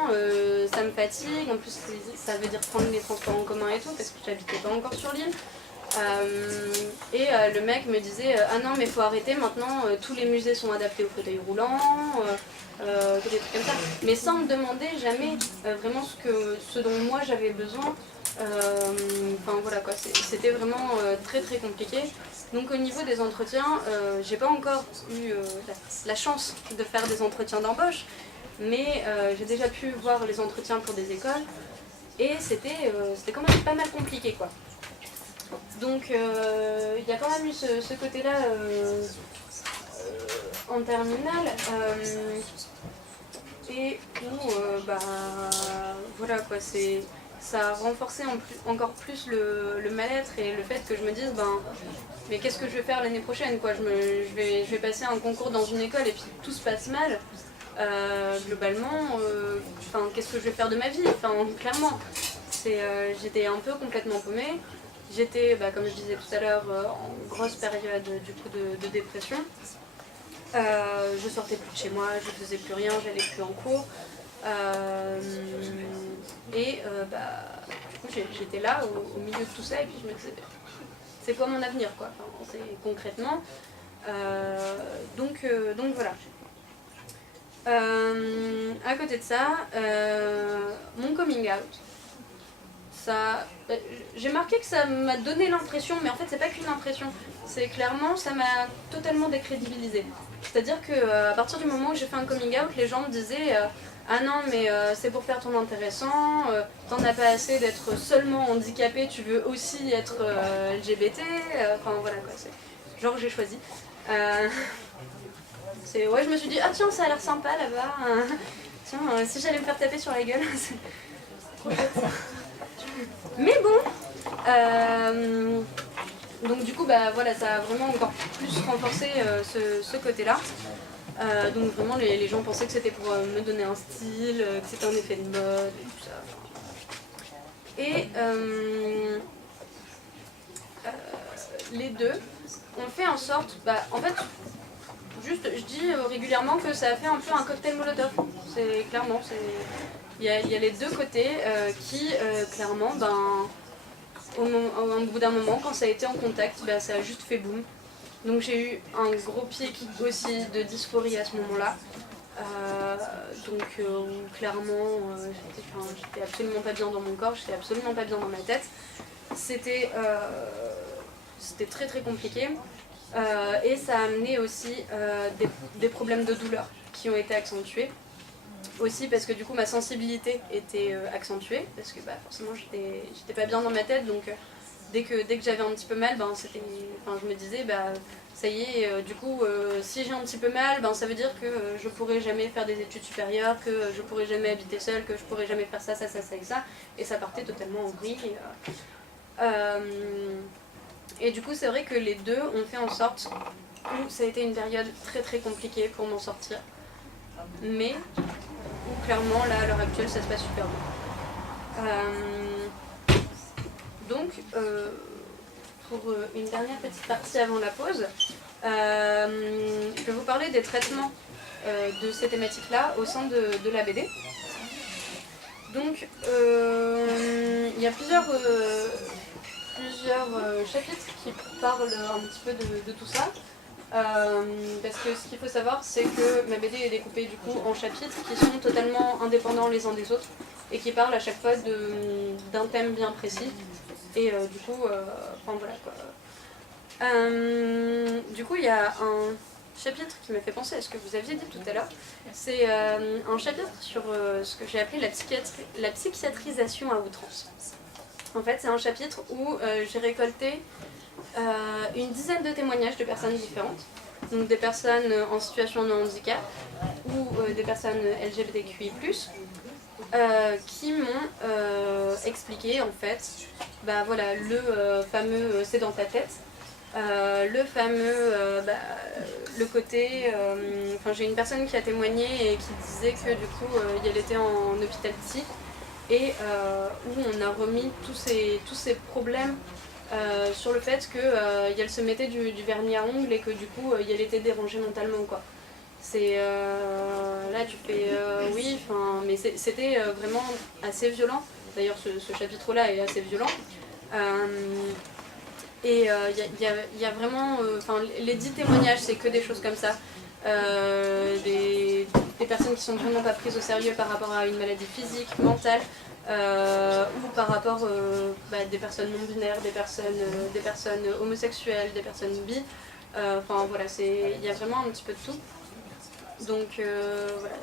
ça me fatigue, en plus ça veut dire prendre les transports en commun et tout parce que j'habitais pas encore sur l'île. Le mec me disait ah non mais faut arrêter maintenant, tous les musées sont adaptés aux fauteuils roulants, des trucs comme ça, mais sans me demander jamais vraiment ce dont moi j'avais besoin. Voilà quoi, c'était vraiment très très compliqué. Donc au niveau des entretiens, j'ai pas encore eu la chance de faire des entretiens d'embauche, mais j'ai déjà pu voir les entretiens pour des écoles et c'était quand même pas mal compliqué quoi. Donc il y a quand même eu ce côté-là en terminale et où voilà quoi, ça a renforcé encore plus le mal-être et le fait que je me dise mais qu'est-ce que je vais faire l'année prochaine quoi, je vais passer un concours dans une école et puis tout se passe mal. Globalement, qu'est-ce que je vais faire de ma vie, clairement. J'étais un peu complètement paumée. J'étais, comme je disais tout à l'heure, en grosse période du coup de dépression. Je sortais plus de chez moi, je faisais plus rien, j'allais plus en cours. Du coup j'étais là au milieu de tout ça et puis je me disais c'est quoi mon avenir quoi, c'est concrètement. Donc voilà. À côté de ça, mon coming out. Ça, j'ai marqué que ça m'a donné l'impression, mais en fait c'est pas qu'une impression, c'est clairement ça m'a totalement décrédibilisée. C'est-à-dire que à partir du moment où j'ai fait un coming out, les gens me disaient ah non mais c'est pour faire ton intéressant, t'en as pas assez d'être seulement handicapé, tu veux aussi être LGBT, enfin voilà quoi, c'est genre j'ai choisi. Ouais, je me suis dit ah tiens ça a l'air sympa là-bas, tiens si j'allais me faire taper sur la gueule, c'est trop chouette. Mais bon, donc du coup, bah voilà, ça a vraiment encore plus renforcé ce côté-là. Donc vraiment, les gens pensaient que c'était pour me donner un style, que c'était un effet de mode et tout ça. Et les deux ont fait en sorte, en fait, juste, je dis régulièrement que ça a fait un peu un cocktail Molotov. C'est clairement, il y a les deux côtés qui, clairement, au bout d'un moment, quand ça a été en contact, ça a juste fait boum. Donc j'ai eu un gros pic aussi de dysphorie à ce moment-là. Clairement, j'étais absolument pas bien dans mon corps, j'étais absolument pas bien dans ma tête. C'était très très compliqué. Et ça a amené aussi des problèmes de douleur qui ont été accentués. Aussi parce que du coup ma sensibilité était accentuée, parce que forcément j'étais pas bien dans ma tête, donc dès que j'avais un petit peu mal, je me disais ça y est, du coup si j'ai un petit peu mal, ça veut dire que je pourrai jamais faire des études supérieures, que je pourrai jamais habiter seule, que je pourrai jamais faire ça et ça, et ça partait totalement en vrille. Et du coup c'est vrai que les deux ont fait en sorte que ça a été une période très très compliquée pour m'en sortir, mais où clairement là à l'heure actuelle ça se passe super bien. Donc pour une dernière petite partie avant la pause, je vais vous parler des traitements de ces thématiques là au sein de la BD. Donc il y a plusieurs chapitres qui parlent un petit peu de tout ça. Parce que ce qu'il faut savoir, c'est que ma BD est découpée du coup en chapitres qui sont totalement indépendants les uns des autres et qui parlent à chaque fois d'un thème bien précis. Et du coup, voilà quoi. Du coup, il y a un chapitre qui m'a fait penser à ce que vous aviez dit tout à l'heure. C'est un chapitre sur ce que j'ai appelé la psychiatrisation à outrance. En fait, c'est un chapitre où j'ai récolté une dizaine de témoignages de personnes différentes, donc des personnes en situation de handicap ou des personnes LGBTQI+, qui m'ont expliqué en fait le fameux c'est dans ta tête, le fameux le côté j'ai une personne qui a témoigné et qui disait que du coup elle était en hôpital psy et où on a remis tous ces problèmes sur le fait qu'elle se mettait du vernis à ongles et que du coup elle était dérangée mentalement quoi. C'est là tu fais oui, mais c'était vraiment assez violent. D'ailleurs ce chapitre là est assez violent. Et il y a vraiment les 10 témoignages c'est que des choses comme ça. Des personnes qui sont vraiment pas prises au sérieux par rapport à une maladie physique, mentale, ou par rapport des personnes non binaires, des personnes homosexuelles, des personnes bi. Voilà, il y a vraiment un petit peu de tout. Donc voilà,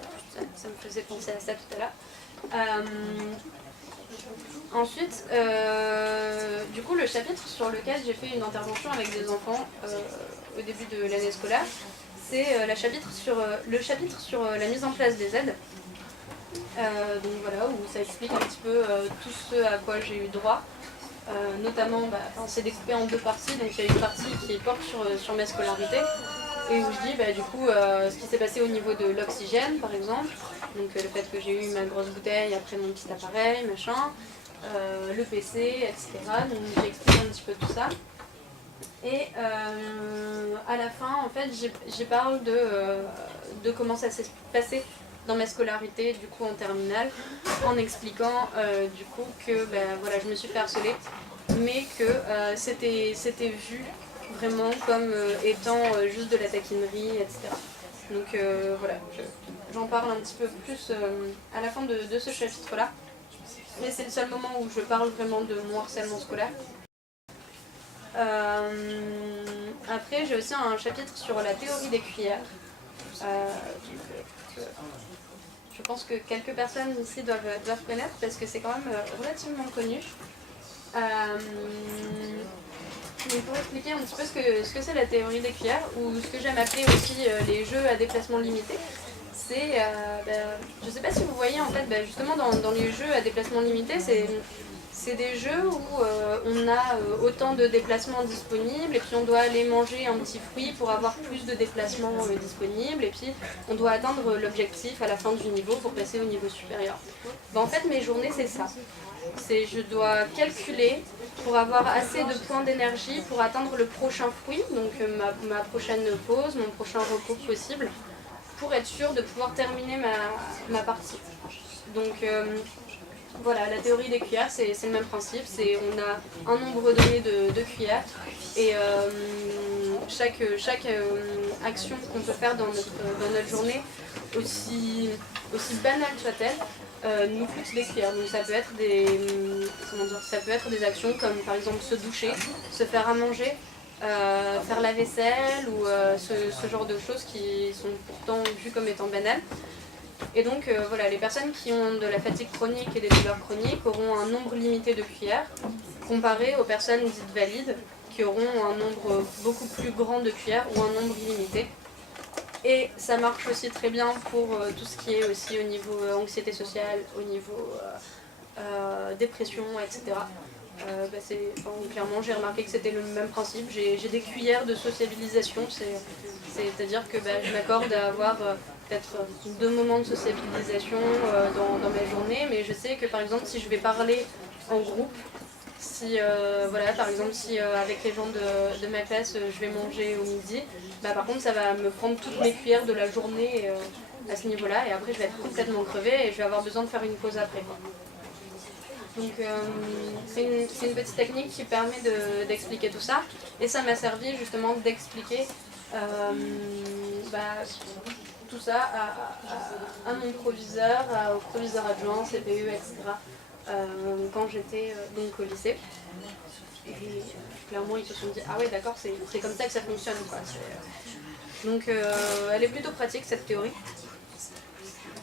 ça me faisait penser à ça tout à l'heure. Ensuite, du coup, le chapitre sur lequel j'ai fait une intervention avec des enfants au début de l'année scolaire, c'est le chapitre sur la mise en place des aides. Donc voilà, où ça explique un petit peu tout ce à quoi j'ai eu droit. Notamment, c'est découpé en deux parties, donc il y a une partie qui porte sur ma scolarité, et où je dis du coup ce qui s'est passé au niveau de l'oxygène par exemple, donc le fait que j'ai eu ma grosse bouteille après mon petit appareil, machin, le PC, etc. Donc j'explique un petit peu tout ça. Et à la fin, en fait, j'y parle de comment ça s'est passé dans ma scolarité, du coup en terminale, en expliquant du coup que voilà, je me suis fait harceler, mais que c'était vu vraiment comme étant juste de la taquinerie, etc. Donc voilà, j'en parle un petit peu plus à la fin de ce chapitre-là. Mais c'est le seul moment où je parle vraiment de mon harcèlement scolaire. Après, j'ai aussi un chapitre sur la théorie des cuillères. Je pense que quelques personnes ici doivent connaître parce que c'est quand même relativement connu. Donc pour expliquer un petit peu ce que c'est la théorie des cuillères, ou ce que j'aime appeler aussi les jeux à déplacement limité, c'est, je ne sais pas si vous voyez en fait, justement dans les jeux à déplacement limité, c'est des jeux où on a autant de déplacements disponibles et puis on doit aller manger un petit fruit pour avoir plus de déplacements disponibles et puis on doit atteindre l'objectif à la fin du niveau pour passer au niveau supérieur. En fait mes journées c'est ça. Je dois calculer pour avoir assez de points d'énergie pour atteindre le prochain fruit, donc ma prochaine pause, mon prochain repos possible, pour être sûr de pouvoir terminer ma partie. Donc voilà, la théorie des cuillères, c'est le même principe. On a un nombre donné de cuillères et chaque action qu'on peut faire dans notre journée, aussi banale soit-elle, nous coûte des cuillères. Donc ça peut être des actions comme par exemple se doucher, se faire à manger, faire la vaisselle ou ce genre de choses qui sont pourtant vues comme étant banales. Et donc voilà, les personnes qui ont de la fatigue chronique et des douleurs chroniques auront un nombre limité de cuillères, comparé aux personnes dites valides qui auront un nombre beaucoup plus grand de cuillères ou un nombre illimité. Et ça marche aussi très bien pour tout ce qui est aussi au niveau anxiété sociale, au niveau dépression, etc. Clairement, j'ai remarqué que c'était le même principe. J'ai des cuillères de sociabilisation, c'est-à-dire que je m'accorde à avoir peut-être 2 moments de sociabilisation dans ma journée, mais je sais que par exemple si je vais parler en groupe, par exemple si avec les gens de ma classe je vais manger au midi, par contre ça va me prendre toutes mes cuillères de la journée à ce niveau-là, et après je vais être complètement crevée et je vais avoir besoin de faire une pause après. Donc c'est une petite technique qui permet d'expliquer tout ça, et ça m'a servi justement d'expliquer tout ça à mon proviseur, au proviseur adjoint, CPE, etc. Quand j'étais donc au lycée. Et clairement ils se sont dit ah ouais d'accord, c'est comme ça que ça fonctionne quoi. Donc elle est plutôt pratique cette théorie.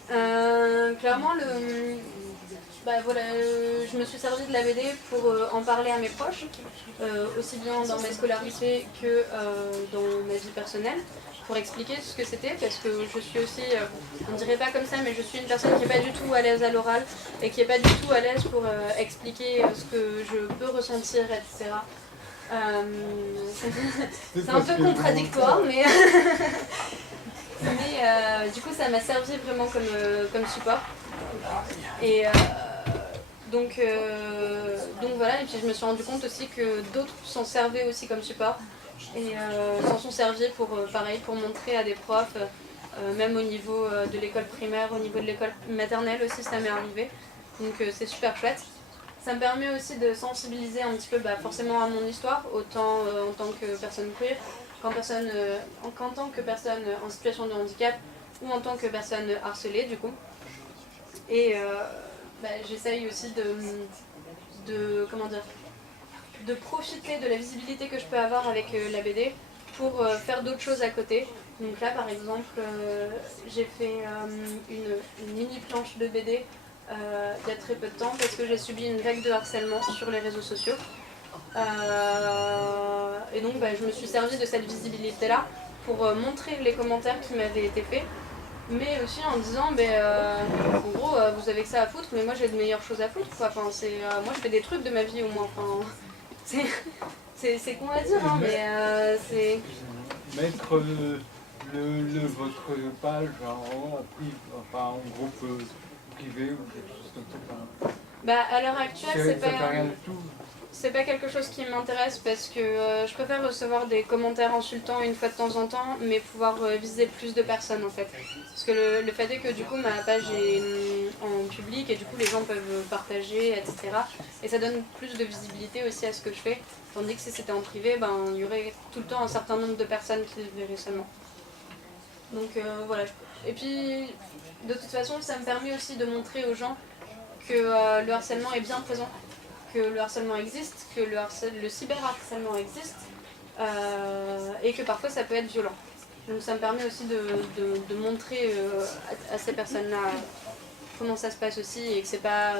Clairement je me suis servi de la BD pour en parler à mes proches, aussi bien dans ma scolarité que dans ma vie personnelle, pour expliquer ce que c'était, parce que je suis aussi, on ne dirait pas comme ça, mais je suis une personne qui n'est pas du tout à l'aise à l'oral et qui n'est pas du tout à l'aise pour expliquer ce que je peux ressentir, etc. C'est un peu contradictoire, mais, du coup ça m'a servi vraiment comme support. Et donc voilà, et puis je me suis rendu compte aussi que d'autres s'en servaient aussi comme support et s'en sont servis pour montrer à des profs, même au niveau de l'école primaire, au niveau de l'école maternelle aussi ça m'est arrivé, donc c'est super chouette. Ça me permet aussi de sensibiliser un petit peu forcément à mon histoire, autant en tant que personne queer, qu'en tant que personne en situation de handicap ou en tant que personne harcelée du coup. Et j'essaye aussi de profiter de la visibilité que je peux avoir avec la BD pour faire d'autres choses à côté. Donc là par exemple j'ai fait une mini planche de BD il y a très peu de temps parce que j'ai subi une vague de harcèlement sur les réseaux sociaux. Et donc je me suis servi de cette visibilité là pour montrer les commentaires qui m'avaient été faits, mais aussi en disant en gros vous avez que ça à foutre, mais moi j'ai de meilleures choses à foutre quoi. Enfin, moi je fais des trucs de ma vie au moins, enfin, c'est con à dire hein, mais c'est mettre votre page en groupe privé ou quelque chose comme ça. À l'heure actuelle ça fait rien du tout. C'est pas quelque chose qui m'intéresse parce que je préfère recevoir des commentaires insultants une fois de temps en temps, mais pouvoir viser plus de personnes en fait. Parce que le fait est que du coup ma page est en public et du coup les gens peuvent partager, etc. Et ça donne plus de visibilité aussi à ce que je fais. Tandis que si c'était en privé, il y aurait tout le temps un certain nombre de personnes qui le verraient seulement. Donc voilà, et puis, de toute façon, ça me permet aussi de montrer aux gens que le harcèlement est bien présent, que le harcèlement existe, que le cyberharcèlement existe, et que parfois ça peut être violent. Donc ça me permet aussi de montrer à ces personnes-là comment ça se passe aussi, et que c'est pas,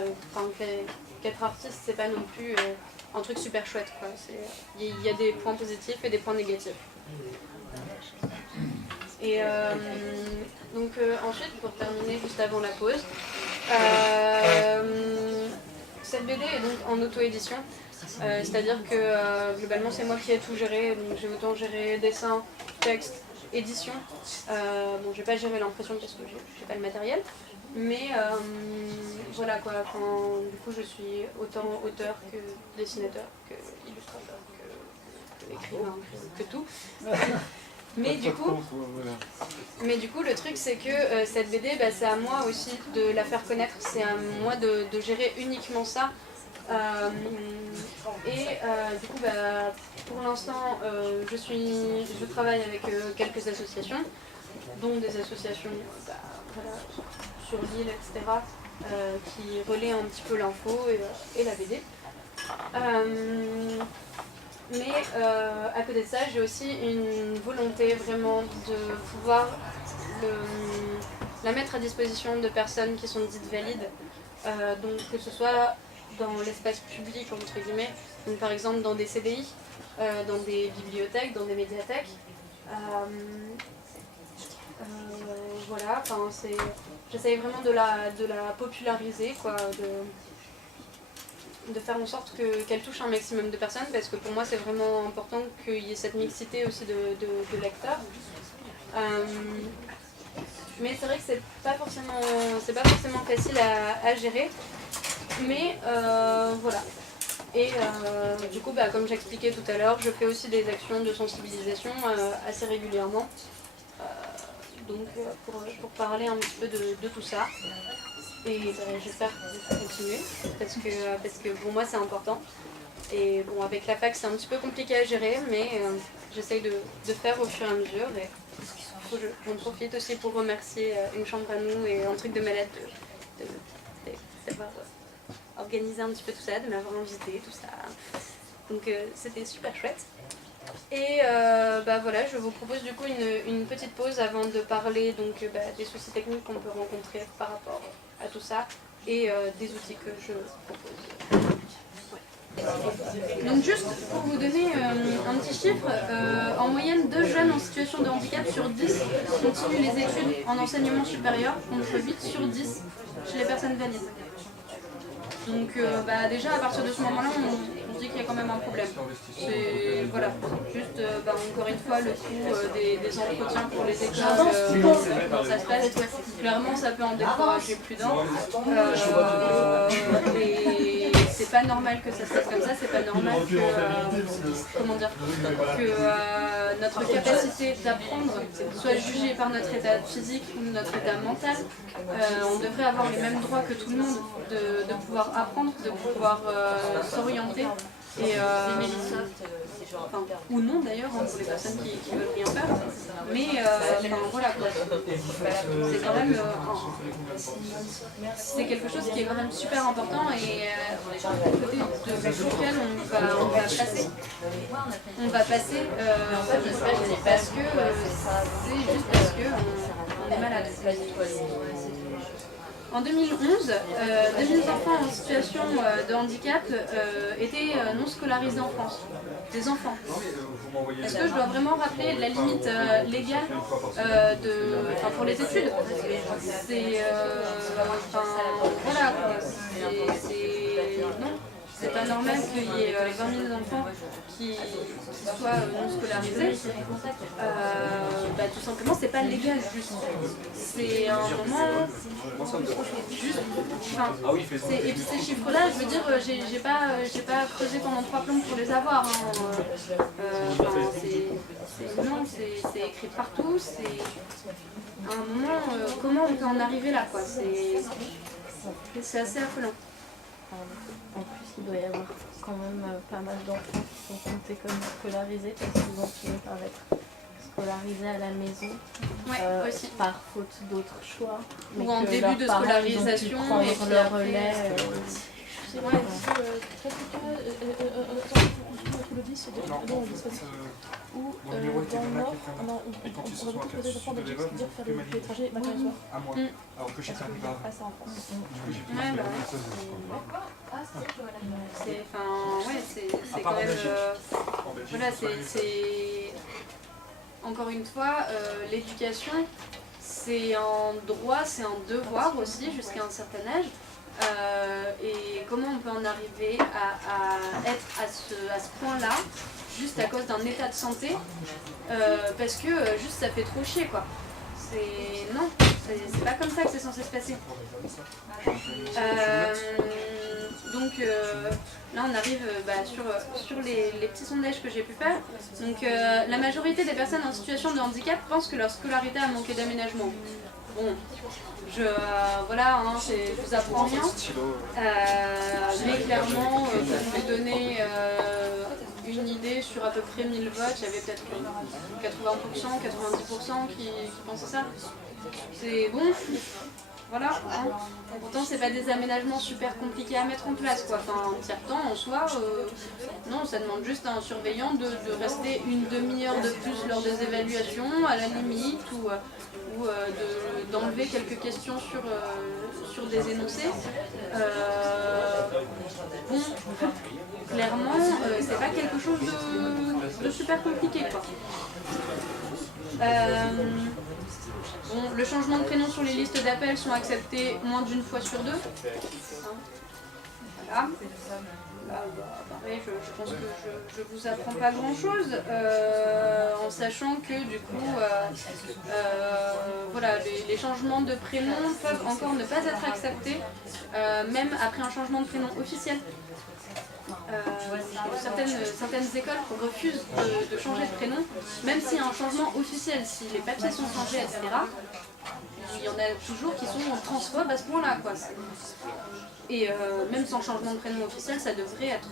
qu'être artiste, c'est pas non plus un truc super chouette, quoi. Il y a des points positifs et des points négatifs. Et donc ensuite, pour terminer juste avant la pause, cette BD est donc en auto-édition, c'est-à-dire que globalement c'est moi qui ai tout géré, donc j'ai autant géré dessin, texte, édition. Bon, j'ai pas géré l'impression parce que j'ai pas le matériel, mais voilà quoi. Enfin, du coup, je suis autant auteur que dessinateur, que illustrateur, que écrivain, que tout. Mais du coup, le truc c'est que cette BD, c'est à moi aussi de la faire connaître, c'est à moi de gérer uniquement ça. Du coup, pour l'instant, je travaille avec quelques associations, dont des associations sur l'île, etc., qui relaient un petit peu l'info et la BD. Mais à côté de ça, j'ai aussi une volonté vraiment de pouvoir la mettre à disposition de personnes qui sont dites valides, donc que ce soit dans l'espace public, entre guillemets, donc par exemple dans des CDI, dans des bibliothèques, dans des médiathèques. Voilà, enfin j'essaye vraiment de la populariser, quoi, de faire en sorte qu'elle touche un maximum de personnes, parce que pour moi c'est vraiment important qu'il y ait cette mixité aussi de lecteurs. Mais c'est vrai que c'est pas forcément facile à gérer, mais voilà. Et du coup, comme j'expliquais tout à l'heure, je fais aussi des actions de sensibilisation assez régulièrement, donc pour parler un petit peu de tout ça. Et j'espère continuer, parce que pour moi c'est important. Et bon, avec la fac c'est un petit peu compliqué à gérer, mais j'essaye de faire au fur et à mesure. Et j'en profite aussi pour remercier Une Chambre à Nous et Un Truc de Malade d'avoir organisé un petit peu tout ça, de m'avoir invité, tout ça. Donc c'était super chouette. Et voilà, je vous propose du coup une petite pause avant de parler donc, des soucis techniques qu'on peut rencontrer par rapport à tout ça et des outils que je propose. Ouais. Donc juste pour vous donner un petit chiffre, en moyenne 2 jeunes en situation de handicap sur 10 continuent les études en enseignement supérieur, contre 8 sur 10 chez les personnes valides. Donc déjà à partir de ce moment-là, on se dit qu'il y a quand même un problème. C'est voilà, juste encore une fois le coût des entretiens pour les écoles, comment ça se passe. Clairement ça peut en décourager plus d'un. Et c'est pas normal que ça se passe comme ça, c'est pas normal que notre capacité d'apprendre soit jugée par notre état physique ou notre état mental. On devrait avoir les mêmes droits que tout le monde de pouvoir apprendre, de pouvoir s'orienter. Et ou non d'ailleurs, pour les personnes qui veulent rien faire, mais voilà quoi. C'est quand même c'est quelque chose qui est quand même super important et côté de lequel on va passer parce que c'est juste parce que on est malade. En 2011, 2000 enfants en situation de handicap étaient non scolarisés en France. Des enfants. Est-ce que je dois vraiment rappeler la limite légale pour les études? C'est voilà quoi. Non. C'est pas normal qu'il y ait 20 000 enfants qui soient non scolarisés. Tout simplement, c'est pas légal. C'est un moment juste. Et puis ces chiffres-là, je veux dire, j'ai pas creusé pendant 3 plombs pour les avoir. C'est écrit partout. C'est à un moment, comment on peut en arriver là, quoi. C'est assez affolant. En plus, il doit y avoir quand même pas mal d'enfants qui sont comptés comme scolarisés parce qu'ils ont fini par être scolarisés à la maison aussi. par faute d'autres choix. Ou en début de scolarisation et puis le après, relais. Ouais. Mon numéro était dans la et quand ils se sont interdits de l'élève, on peut manier à moi. Alors que chez Saint-Nicolas. Du coup, j'ai pu Ouais, bah, c'est quand même... voilà, c'est... Encore une fois, l'éducation, c'est un droit, c'est un devoir aussi, jusqu'à un certain âge. Et comment on peut en arriver à être à ce point-là, juste à cause d'un état de santé, parce que juste ça fait trop chier, quoi. Non, c'est pas comme ça que c'est censé se passer. Donc là on arrive sur les petits sondages que j'ai pu faire. Donc la majorité des personnes en situation de handicap pensent que leur scolarité a manqué d'aménagement. Bon, voilà, hein, je vous apprends rien. Mais clairement, pour vous donner une idée sur à peu près 1000 votes, il y avait peut-être 80%, 90% qui pensaient ça. C'est bon. Voilà. Hein. Pourtant, c'est pas des aménagements super compliqués à mettre en place, quoi. Enfin, un tiers-temps en soi, non, ça demande juste à un surveillant de rester une demi-heure de plus lors des évaluations, à la limite, ou d'enlever quelques questions sur des énoncés. Bon, clairement, c'est pas quelque chose de super compliqué, quoi. Bon, le changement de prénom sur les listes d'appels sont acceptés moins d'une fois sur 2. Hein. Voilà. Pareil, je pense que je vous apprends pas grand chose, en sachant que du coup, voilà, les changements de prénom peuvent encore ne pas être acceptés, même après un changement de prénom officiel. Certaines écoles refusent de changer de prénom, même s'il y a un changement officiel, si les papiers sont changés, etc. Il y en a toujours qui sont transphobes à ce point-là, quoi. Et même sans changement de prénom officiel, ça devrait être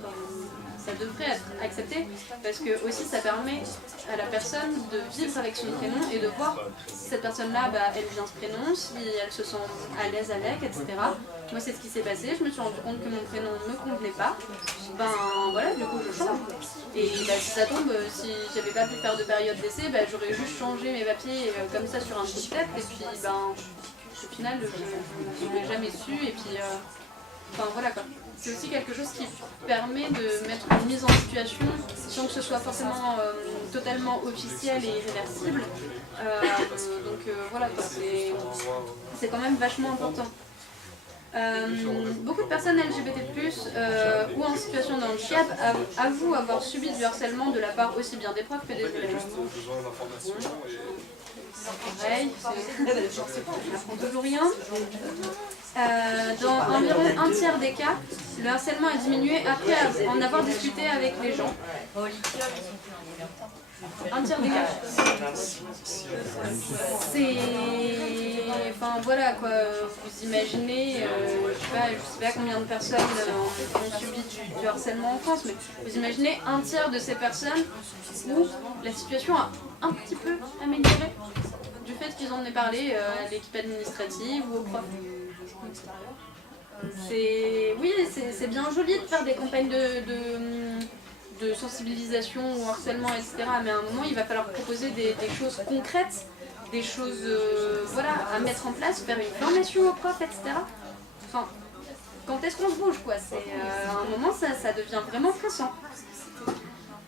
accepté, parce que aussi ça permet à la personne de vivre avec son prénom et de voir si cette personne-là, elle vient ce prénom, si elle se sent à l'aise avec, etc. Moi, c'est ce qui s'est passé, je me suis rendu compte que mon prénom ne me convenait pas. Voilà, du coup, je change. Et si ça tombe, si j'avais pas pu faire de période d'essai, j'aurais juste changé mes papiers comme ça sur un bout de tête, et puis, au final, je n'ai jamais su, et puis... voilà quoi. C'est aussi quelque chose qui permet de mettre une mise en situation sans que ce soit forcément totalement officiel et irréversible. Voilà quoi, c'est quand même vachement important. Beaucoup de personnes LGBT+, ou en situation de handicap avouent avoir subi du harcèlement de la part aussi bien des profs que des élèves. Pareil, on n'apprend toujours rien. Dans environ un tiers des cas, le harcèlement a diminué après en avoir discuté avec les gens. Un tiers des cas. C'est... Enfin voilà quoi, vous imaginez, je sais pas combien de personnes ont subi du harcèlement en France, mais vous imaginez un tiers de ces personnes où la situation a un petit peu amélioré du fait qu'ils en aient parlé à l'équipe administrative ou aux profs. C'est bien joli de faire des campagnes de sensibilisation au harcèlement, etc. Mais à un moment, il va falloir proposer des choses concrètes, des choses à mettre en place, faire une formation aux profs, etc. Enfin, quand est-ce qu'on se bouge, quoi? À un moment, ça devient vraiment pressant.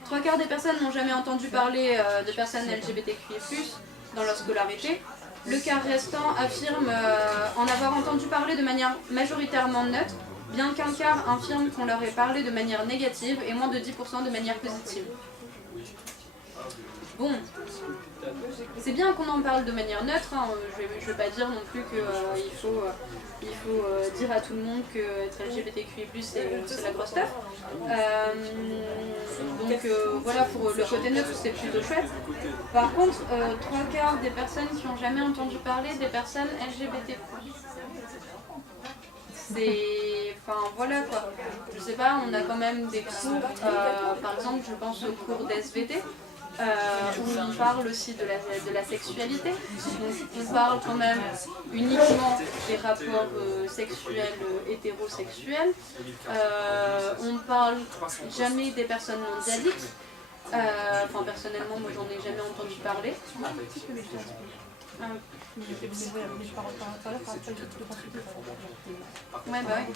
3/4 des personnes n'ont jamais entendu parler de personnes LGBTQI+, dans leur scolarité. Le quart restant affirme en avoir entendu parler de manière majoritairement neutre, bien qu'un quart affirme qu'on leur ait parlé de manière négative et moins de 10% de manière positive. Bon, c'est bien qu'on en parle de manière neutre, hein. Je ne vais pas dire non plus qu'il faut dire à tout le monde qu'être LGBTQI+, c'est la grosse stuff. Voilà, pour le côté neutre, c'est plutôt chouette. Par contre, 3/4 des personnes qui n'ont jamais entendu parler des personnes LGBT+. Voilà quoi. Je sais pas, on a quand même des cours, par exemple, je pense au cours d'SVT, où on parle aussi de la sexualité. Donc, on parle quand même uniquement des rapports sexuels hétérosexuels. On parle jamais des personnes mondialiques. Enfin, personnellement, moi j'en ai jamais entendu parler. Ouais, bah ouais.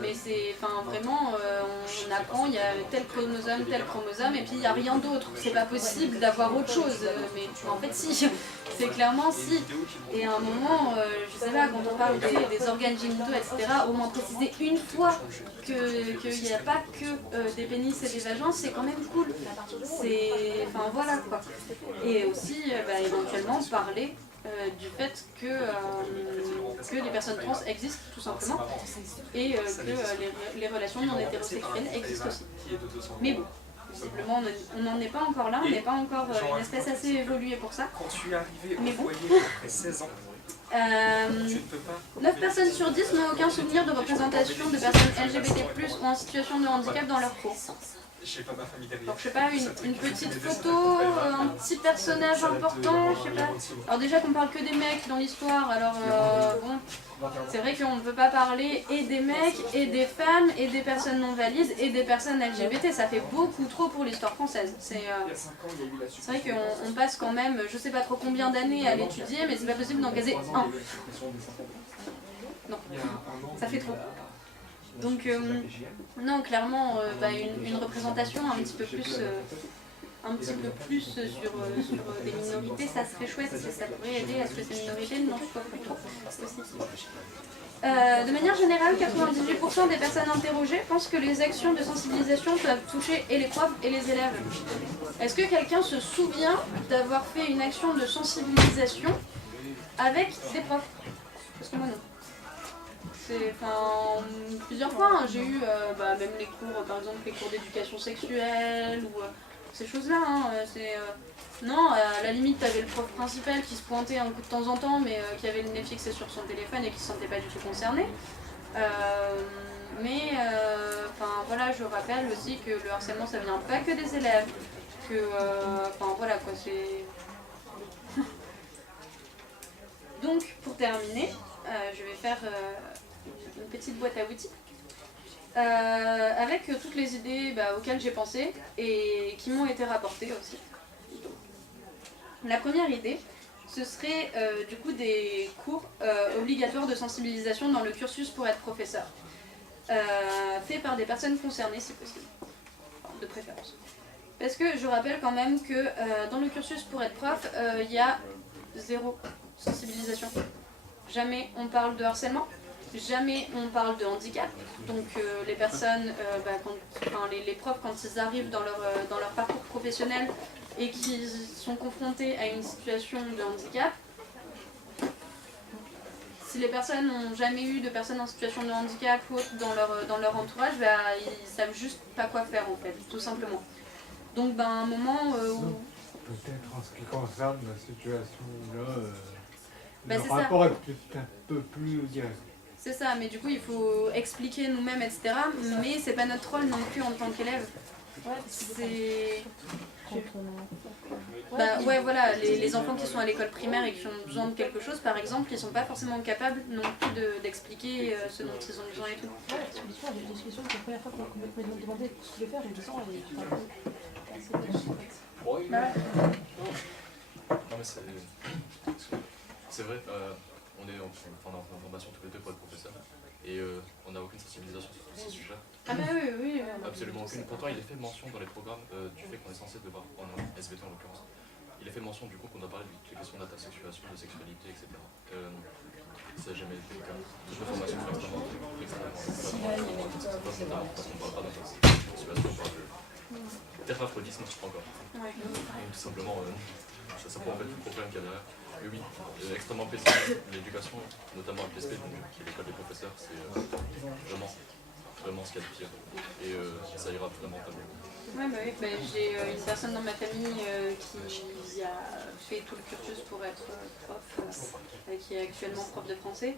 Mais c'est, enfin, vraiment, on apprend, il y a tel chromosome, et puis il n'y a rien d'autre. C'est pas possible d'avoir autre chose. Mais en fait, si. C'est clairement si. Et à un moment, je sais pas, quand on parle des organes génitaux, etc., au moins préciser une fois qu'il n'y a pas que des pénis et des vagins, c'est quand même cool. C'est, enfin voilà quoi. Et aussi, éventuellement, parler du fait que les personnes trans existent tout simplement et que les relations non hétérosexuelles existent aussi. Mais bon, visiblement on n'en est pas encore là, on n'est pas encore une espèce assez évoluée pour ça. Mais bon. 9 personnes sur 10 n'ont aucun souvenir de représentation de personnes LGBT+, ou en situation de handicap dans leur cours. Donc je sais pas, une petite photo, un petit personnage important, je sais pas. Alors déjà qu'on parle que des mecs dans l'histoire, alors bon, c'est vrai qu'on ne peut pas parler et des mecs, et des femmes, et des personnes non valides, et des personnes LGBT, ça fait beaucoup trop pour l'histoire française. C'est vrai qu'on passe quand même, je sais pas trop combien d'années à l'étudier, mais c'est pas possible d'en caser un. Non, ça fait trop. Donc, non, clairement, une représentation un petit peu plus sur des minorités, ça serait chouette, ça pourrait aider à ce que ces minorités n'en soient plus trop aussi. De manière générale, 98% des personnes interrogées pensent que les actions de sensibilisation peuvent toucher et les profs et les élèves. Est-ce que quelqu'un se souvient d'avoir fait une action de sensibilisation avec des profs? Parce que moi non. Plusieurs fois, hein, j'ai eu même les cours, par exemple les cours d'éducation sexuelle ou ces choses-là. Hein, non, à la limite, t'avais le prof principal qui se pointait un coup de temps en temps, mais qui avait le nez fixé sur son téléphone et qui ne se sentait pas du tout concerné. Voilà, je rappelle aussi que le harcèlement, ça vient pas que des élèves. Que, voilà quoi, c'est... Donc, pour terminer, je vais faire une petite boîte à outils avec toutes les idées auxquelles j'ai pensé et qui m'ont été rapportées aussi. La première idée, ce serait du coup des cours obligatoires de sensibilisation dans le cursus pour être professeur, faits par des personnes concernées si possible, enfin, de préférence. Parce que je rappelle quand même que dans le cursus pour être prof, il y a 0 sensibilisation. Jamais on parle de harcèlement, jamais on parle de handicap. Donc les personnes, les profs quand ils arrivent dans leur parcours professionnel et qu'ils sont confrontés à une situation de handicap, si les personnes n'ont jamais eu de personnes en situation de handicap ou autre dans leur entourage, ils savent juste pas quoi faire en fait, tout simplement. Donc un moment où... Peut-être en ce qui concerne la situation là, le rapport est peut-être un peu plus direct. C'est ça, mais du coup il faut expliquer nous-mêmes, etc. Mais c'est pas notre rôle non plus en tant qu'élève. C'est... voilà, les enfants qui sont à l'école primaire et qui ont besoin de quelque chose, par exemple, ils sont pas forcément capables non plus d'expliquer ce dont ils ont besoin et tout. Ouais, parce que l'histoire, j'ai des questions que la première fois qu'on m'a demandé ce que je vais faire, j'ai dit ça, Non mais c'est vrai, on est en formation tous les deux pour être professeur et on n'a aucune sensibilisation sur tous ces sujets. Ah bah oui. Absolument aucune. Pourtant il est fait mention dans les programmes du fait qu'on est censé devoir, en SVT en l'occurrence, il est fait mention du coup qu'on a parlé des questions d'intersexuation, de sexualité, etc. Ça n'a jamais été le cas. Toutes les formations sont extrêmement parce qu'on ne parle pas d'intersexuation, on parle de terraphrodisme encore. Ouais. Tout simplement, ça prend en fait tout le problème qu'il y a derrière. Mais oui, extrêmement pessimiste, l'éducation, notamment à PSP, qui est l'école des professeurs, c'est vraiment ce qu'il y a de pire. Et ça ira vraiment pas mieux. Ouais, j'ai une personne dans ma famille qui a fait tout le cursus pour être prof, qui est actuellement prof de français.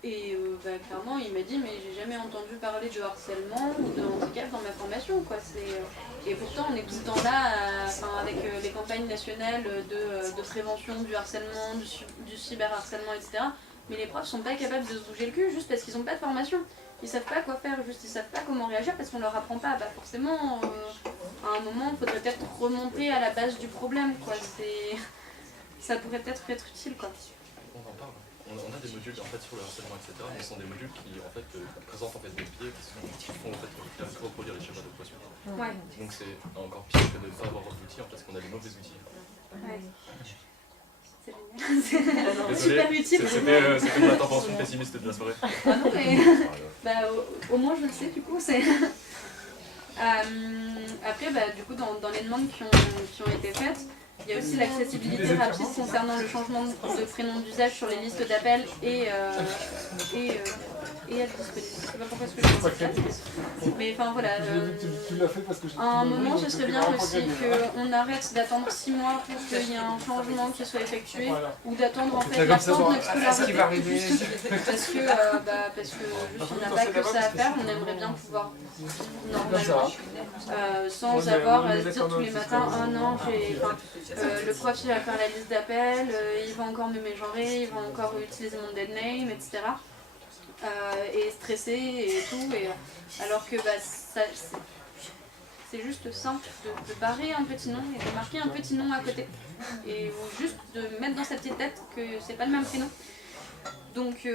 Clairement, il m'a dit mais j'ai jamais entendu parler de harcèlement ou de handicap dans ma formation, quoi. Et pourtant, on est tout le temps là, avec les campagnes nationales de prévention du harcèlement, du cyberharcèlement, etc. Mais les profs sont pas capables de se bouger le cul juste parce qu'ils n'ont pas de formation. Ils savent pas quoi faire, juste ils savent pas comment réagir parce qu'on leur apprend pas. Forcément, à un moment, il faudrait peut-être remonter à la base du problème, quoi. Ça pourrait peut-être être utile, quoi. On en parle. On a des modules en fait, sur le harcèlement, etc. Mais ce sont des modules qui en fait, présentent en fait, des biais qui font en fait, reproduire les schémas d'oppression. Ouais. Donc c'est encore pire que de ne pas avoir d'outils parce qu'on a les mauvais outils. Ouais. C'est génial. Désolé, super utile. C'était mon intervention pessimiste de la soirée. Ah non, mais au moins je le sais, du coup. Après, du coup, dans les demandes qui ont été faites, il y a aussi l'accessibilité rapide concernant le changement de prénom d'usage sur les listes d'appels et à disponibilité. Je sais pas pourquoi est-ce que je dis ça. Mais enfin voilà. Tu l'as fait parce que à un moment, ce serait bien aussi qu'on arrête d'attendre 6 mois pour qu'il y ait un changement qui soit effectué, ou d'attendre en fait la fin de notre scolarité, juste parce que juste on n'a pas que ça à faire. On aimerait bien pouvoir normalement, sans avoir à se dire tous les matins, ah non, le prof il va faire la liste d'appels, il va encore me mégenrer, il va encore utiliser mon dead name, etc. Et stressé et tout, alors que c'est juste simple de barrer un petit nom et de marquer un petit nom à côté, ou juste de mettre dans sa petite tête que c'est pas le même prénom. Donc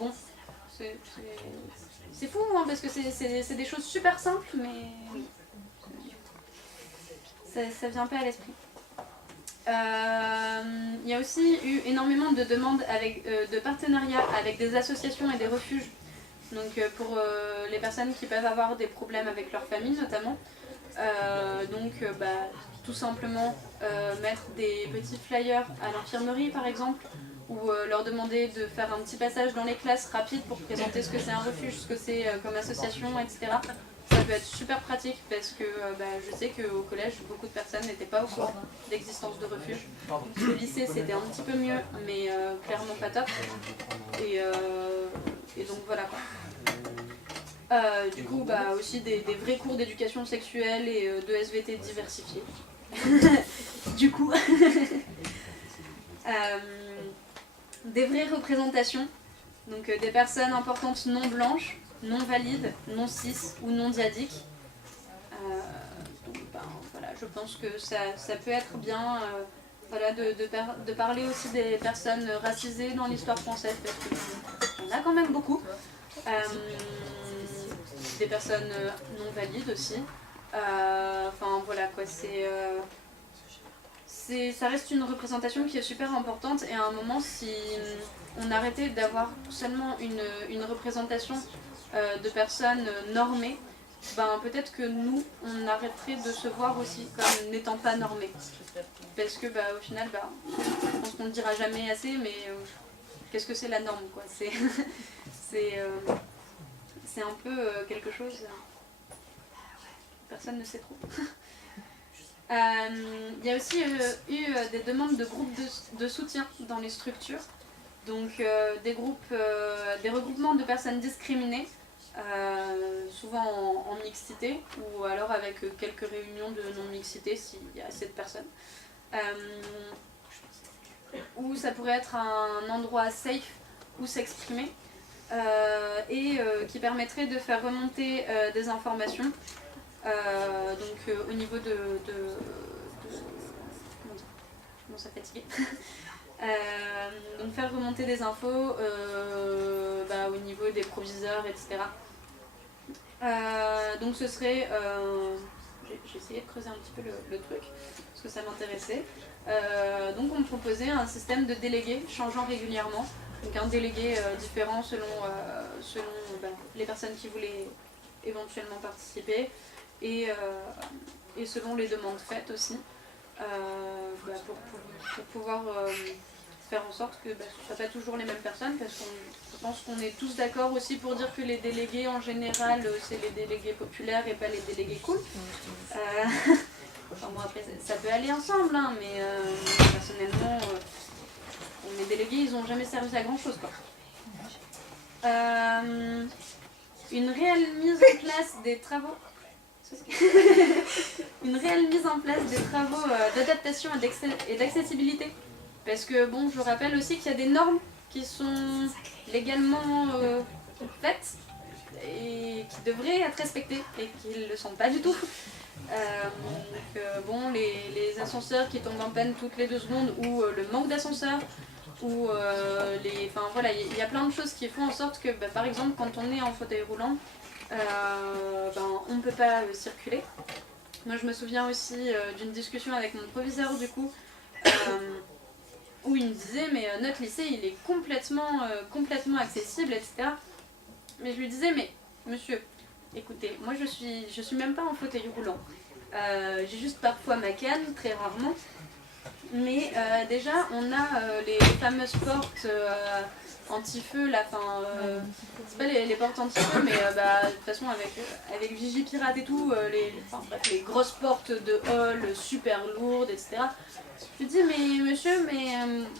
bon, c'est fou, hein, parce que c'est des choses super simples, mais ça vient pas à l'esprit. Il y a aussi eu énormément de demandes de partenariats avec des associations et des refuges, donc pour les personnes qui peuvent avoir des problèmes avec leur famille notamment. Tout simplement mettre des petits flyers à l'infirmerie par exemple, ou leur demander de faire un petit passage dans les classes rapide pour présenter ce que c'est un refuge, ce que c'est comme association, etc. Ça peut être super pratique parce que je sais qu'au collège, beaucoup de personnes n'étaient pas au courant d'existence de refuge. Au lycée, c'était un petit peu mieux, mais clairement pas top. Et donc voilà quoi. Du coup, aussi des vrais cours d'éducation sexuelle et de SVT diversifiés. Du coup, des vraies représentations, donc des personnes importantes non blanches, non valides, non cis ou non diadiques. Voilà, je pense que ça peut être bien de parler aussi des personnes racisées dans l'histoire française, parce qu'il y en a quand même beaucoup. Des personnes non valides aussi. Voilà quoi, ça reste une représentation qui est super importante, et à un moment, si on arrêtait d'avoir seulement une représentation de personnes normées, peut-être que nous, on arrêterait de se voir aussi comme n'étant pas normés. Parce que au final, je pense qu'on ne le dira jamais assez, mais qu'est-ce que c'est la norme, quoi. C'est un peu quelque chose... Personne ne sait trop. Il y a aussi eu des demandes de groupes de soutien dans les structures. Donc des regroupements de personnes discriminées, souvent en mixité, ou alors avec quelques réunions de non-mixité s'il y a assez de personnes. Ou ça pourrait être un endroit safe où s'exprimer, et qui permettrait de faire remonter des informations. Au niveau de comment ça fatigue. Donc faire remonter des infos au niveau des proviseurs, etc. Donc ce serait... j'ai essayé de creuser un petit peu le truc, parce que ça m'intéressait. Donc on proposait un système de délégués changeant régulièrement. Donc un délégué différent selon les personnes qui voulaient éventuellement participer, et selon les demandes faites aussi, pour pouvoir faire en sorte que ce ne soit pas toujours les mêmes personnes, parce que je pense qu'on est tous d'accord aussi pour dire que les délégués en général, c'est les délégués populaires et pas les délégués cool. Après, ça peut aller ensemble, hein, mais personnellement, mes délégués, ils n'ont jamais servi à grand chose, quoi. Une réelle mise en place des travaux. Une réelle mise en place des travaux d'adaptation et d'accessibilité. Parce que bon, je rappelle aussi qu'il y a des normes qui sont légalement faites et qui devraient être respectées et qui ne le sont pas du tout. Bon, les ascenseurs qui tombent en panne toutes les 2 secondes ou le manque d'ascenseurs ou enfin voilà, il y a plein de choses qui font en sorte que par exemple quand on est en fauteuil roulant, on ne peut pas circuler. Moi je me souviens aussi d'une discussion avec mon proviseur du coup où il me disait mais notre lycée il est complètement accessible, etc. Mais je lui disais mais monsieur, écoutez, moi je suis même pas en fauteuil roulant. J'ai juste parfois ma canne, très rarement. Mais déjà on a les fameuses portes anti-feu, là, c'est pas les portes anti-feu, mais de toute façon avec Vigipirate et tout, les grosses portes de hall super lourdes, etc. Je lui dis mais monsieur,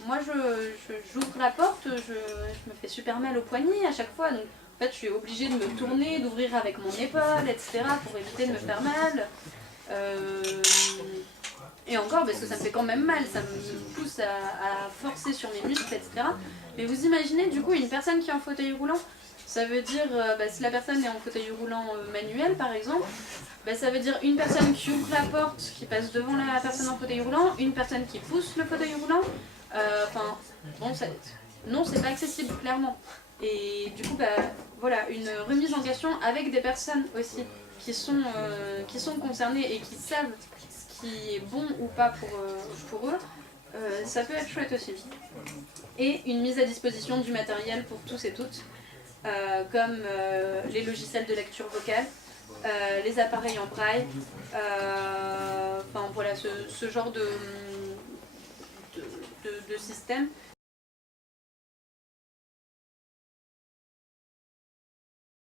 moi j'ouvre la porte, je me fais super mal au poignet à chaque fois, donc en fait je suis obligée de me tourner, d'ouvrir avec mon épaule, etc. pour éviter de me faire mal. Et encore parce que ça me fait quand même mal, ça me pousse à forcer sur mes muscles, etc. Mais vous imaginez du coup une personne qui est en fauteuil roulant, ça veut dire, si la personne est en fauteuil roulant manuel par exemple, ça veut dire une personne qui ouvre la porte, qui passe devant la personne en fauteuil roulant, une personne qui pousse le fauteuil roulant, non c'est pas accessible clairement. Et du coup voilà, une remise en question avec des personnes aussi qui sont concernées et qui savent ce qui est bon ou pas pour eux, ça peut être chouette aussi. Et une mise à disposition du matériel pour tous et toutes, comme les logiciels de lecture vocale, les appareils en braille, voilà, ce genre de système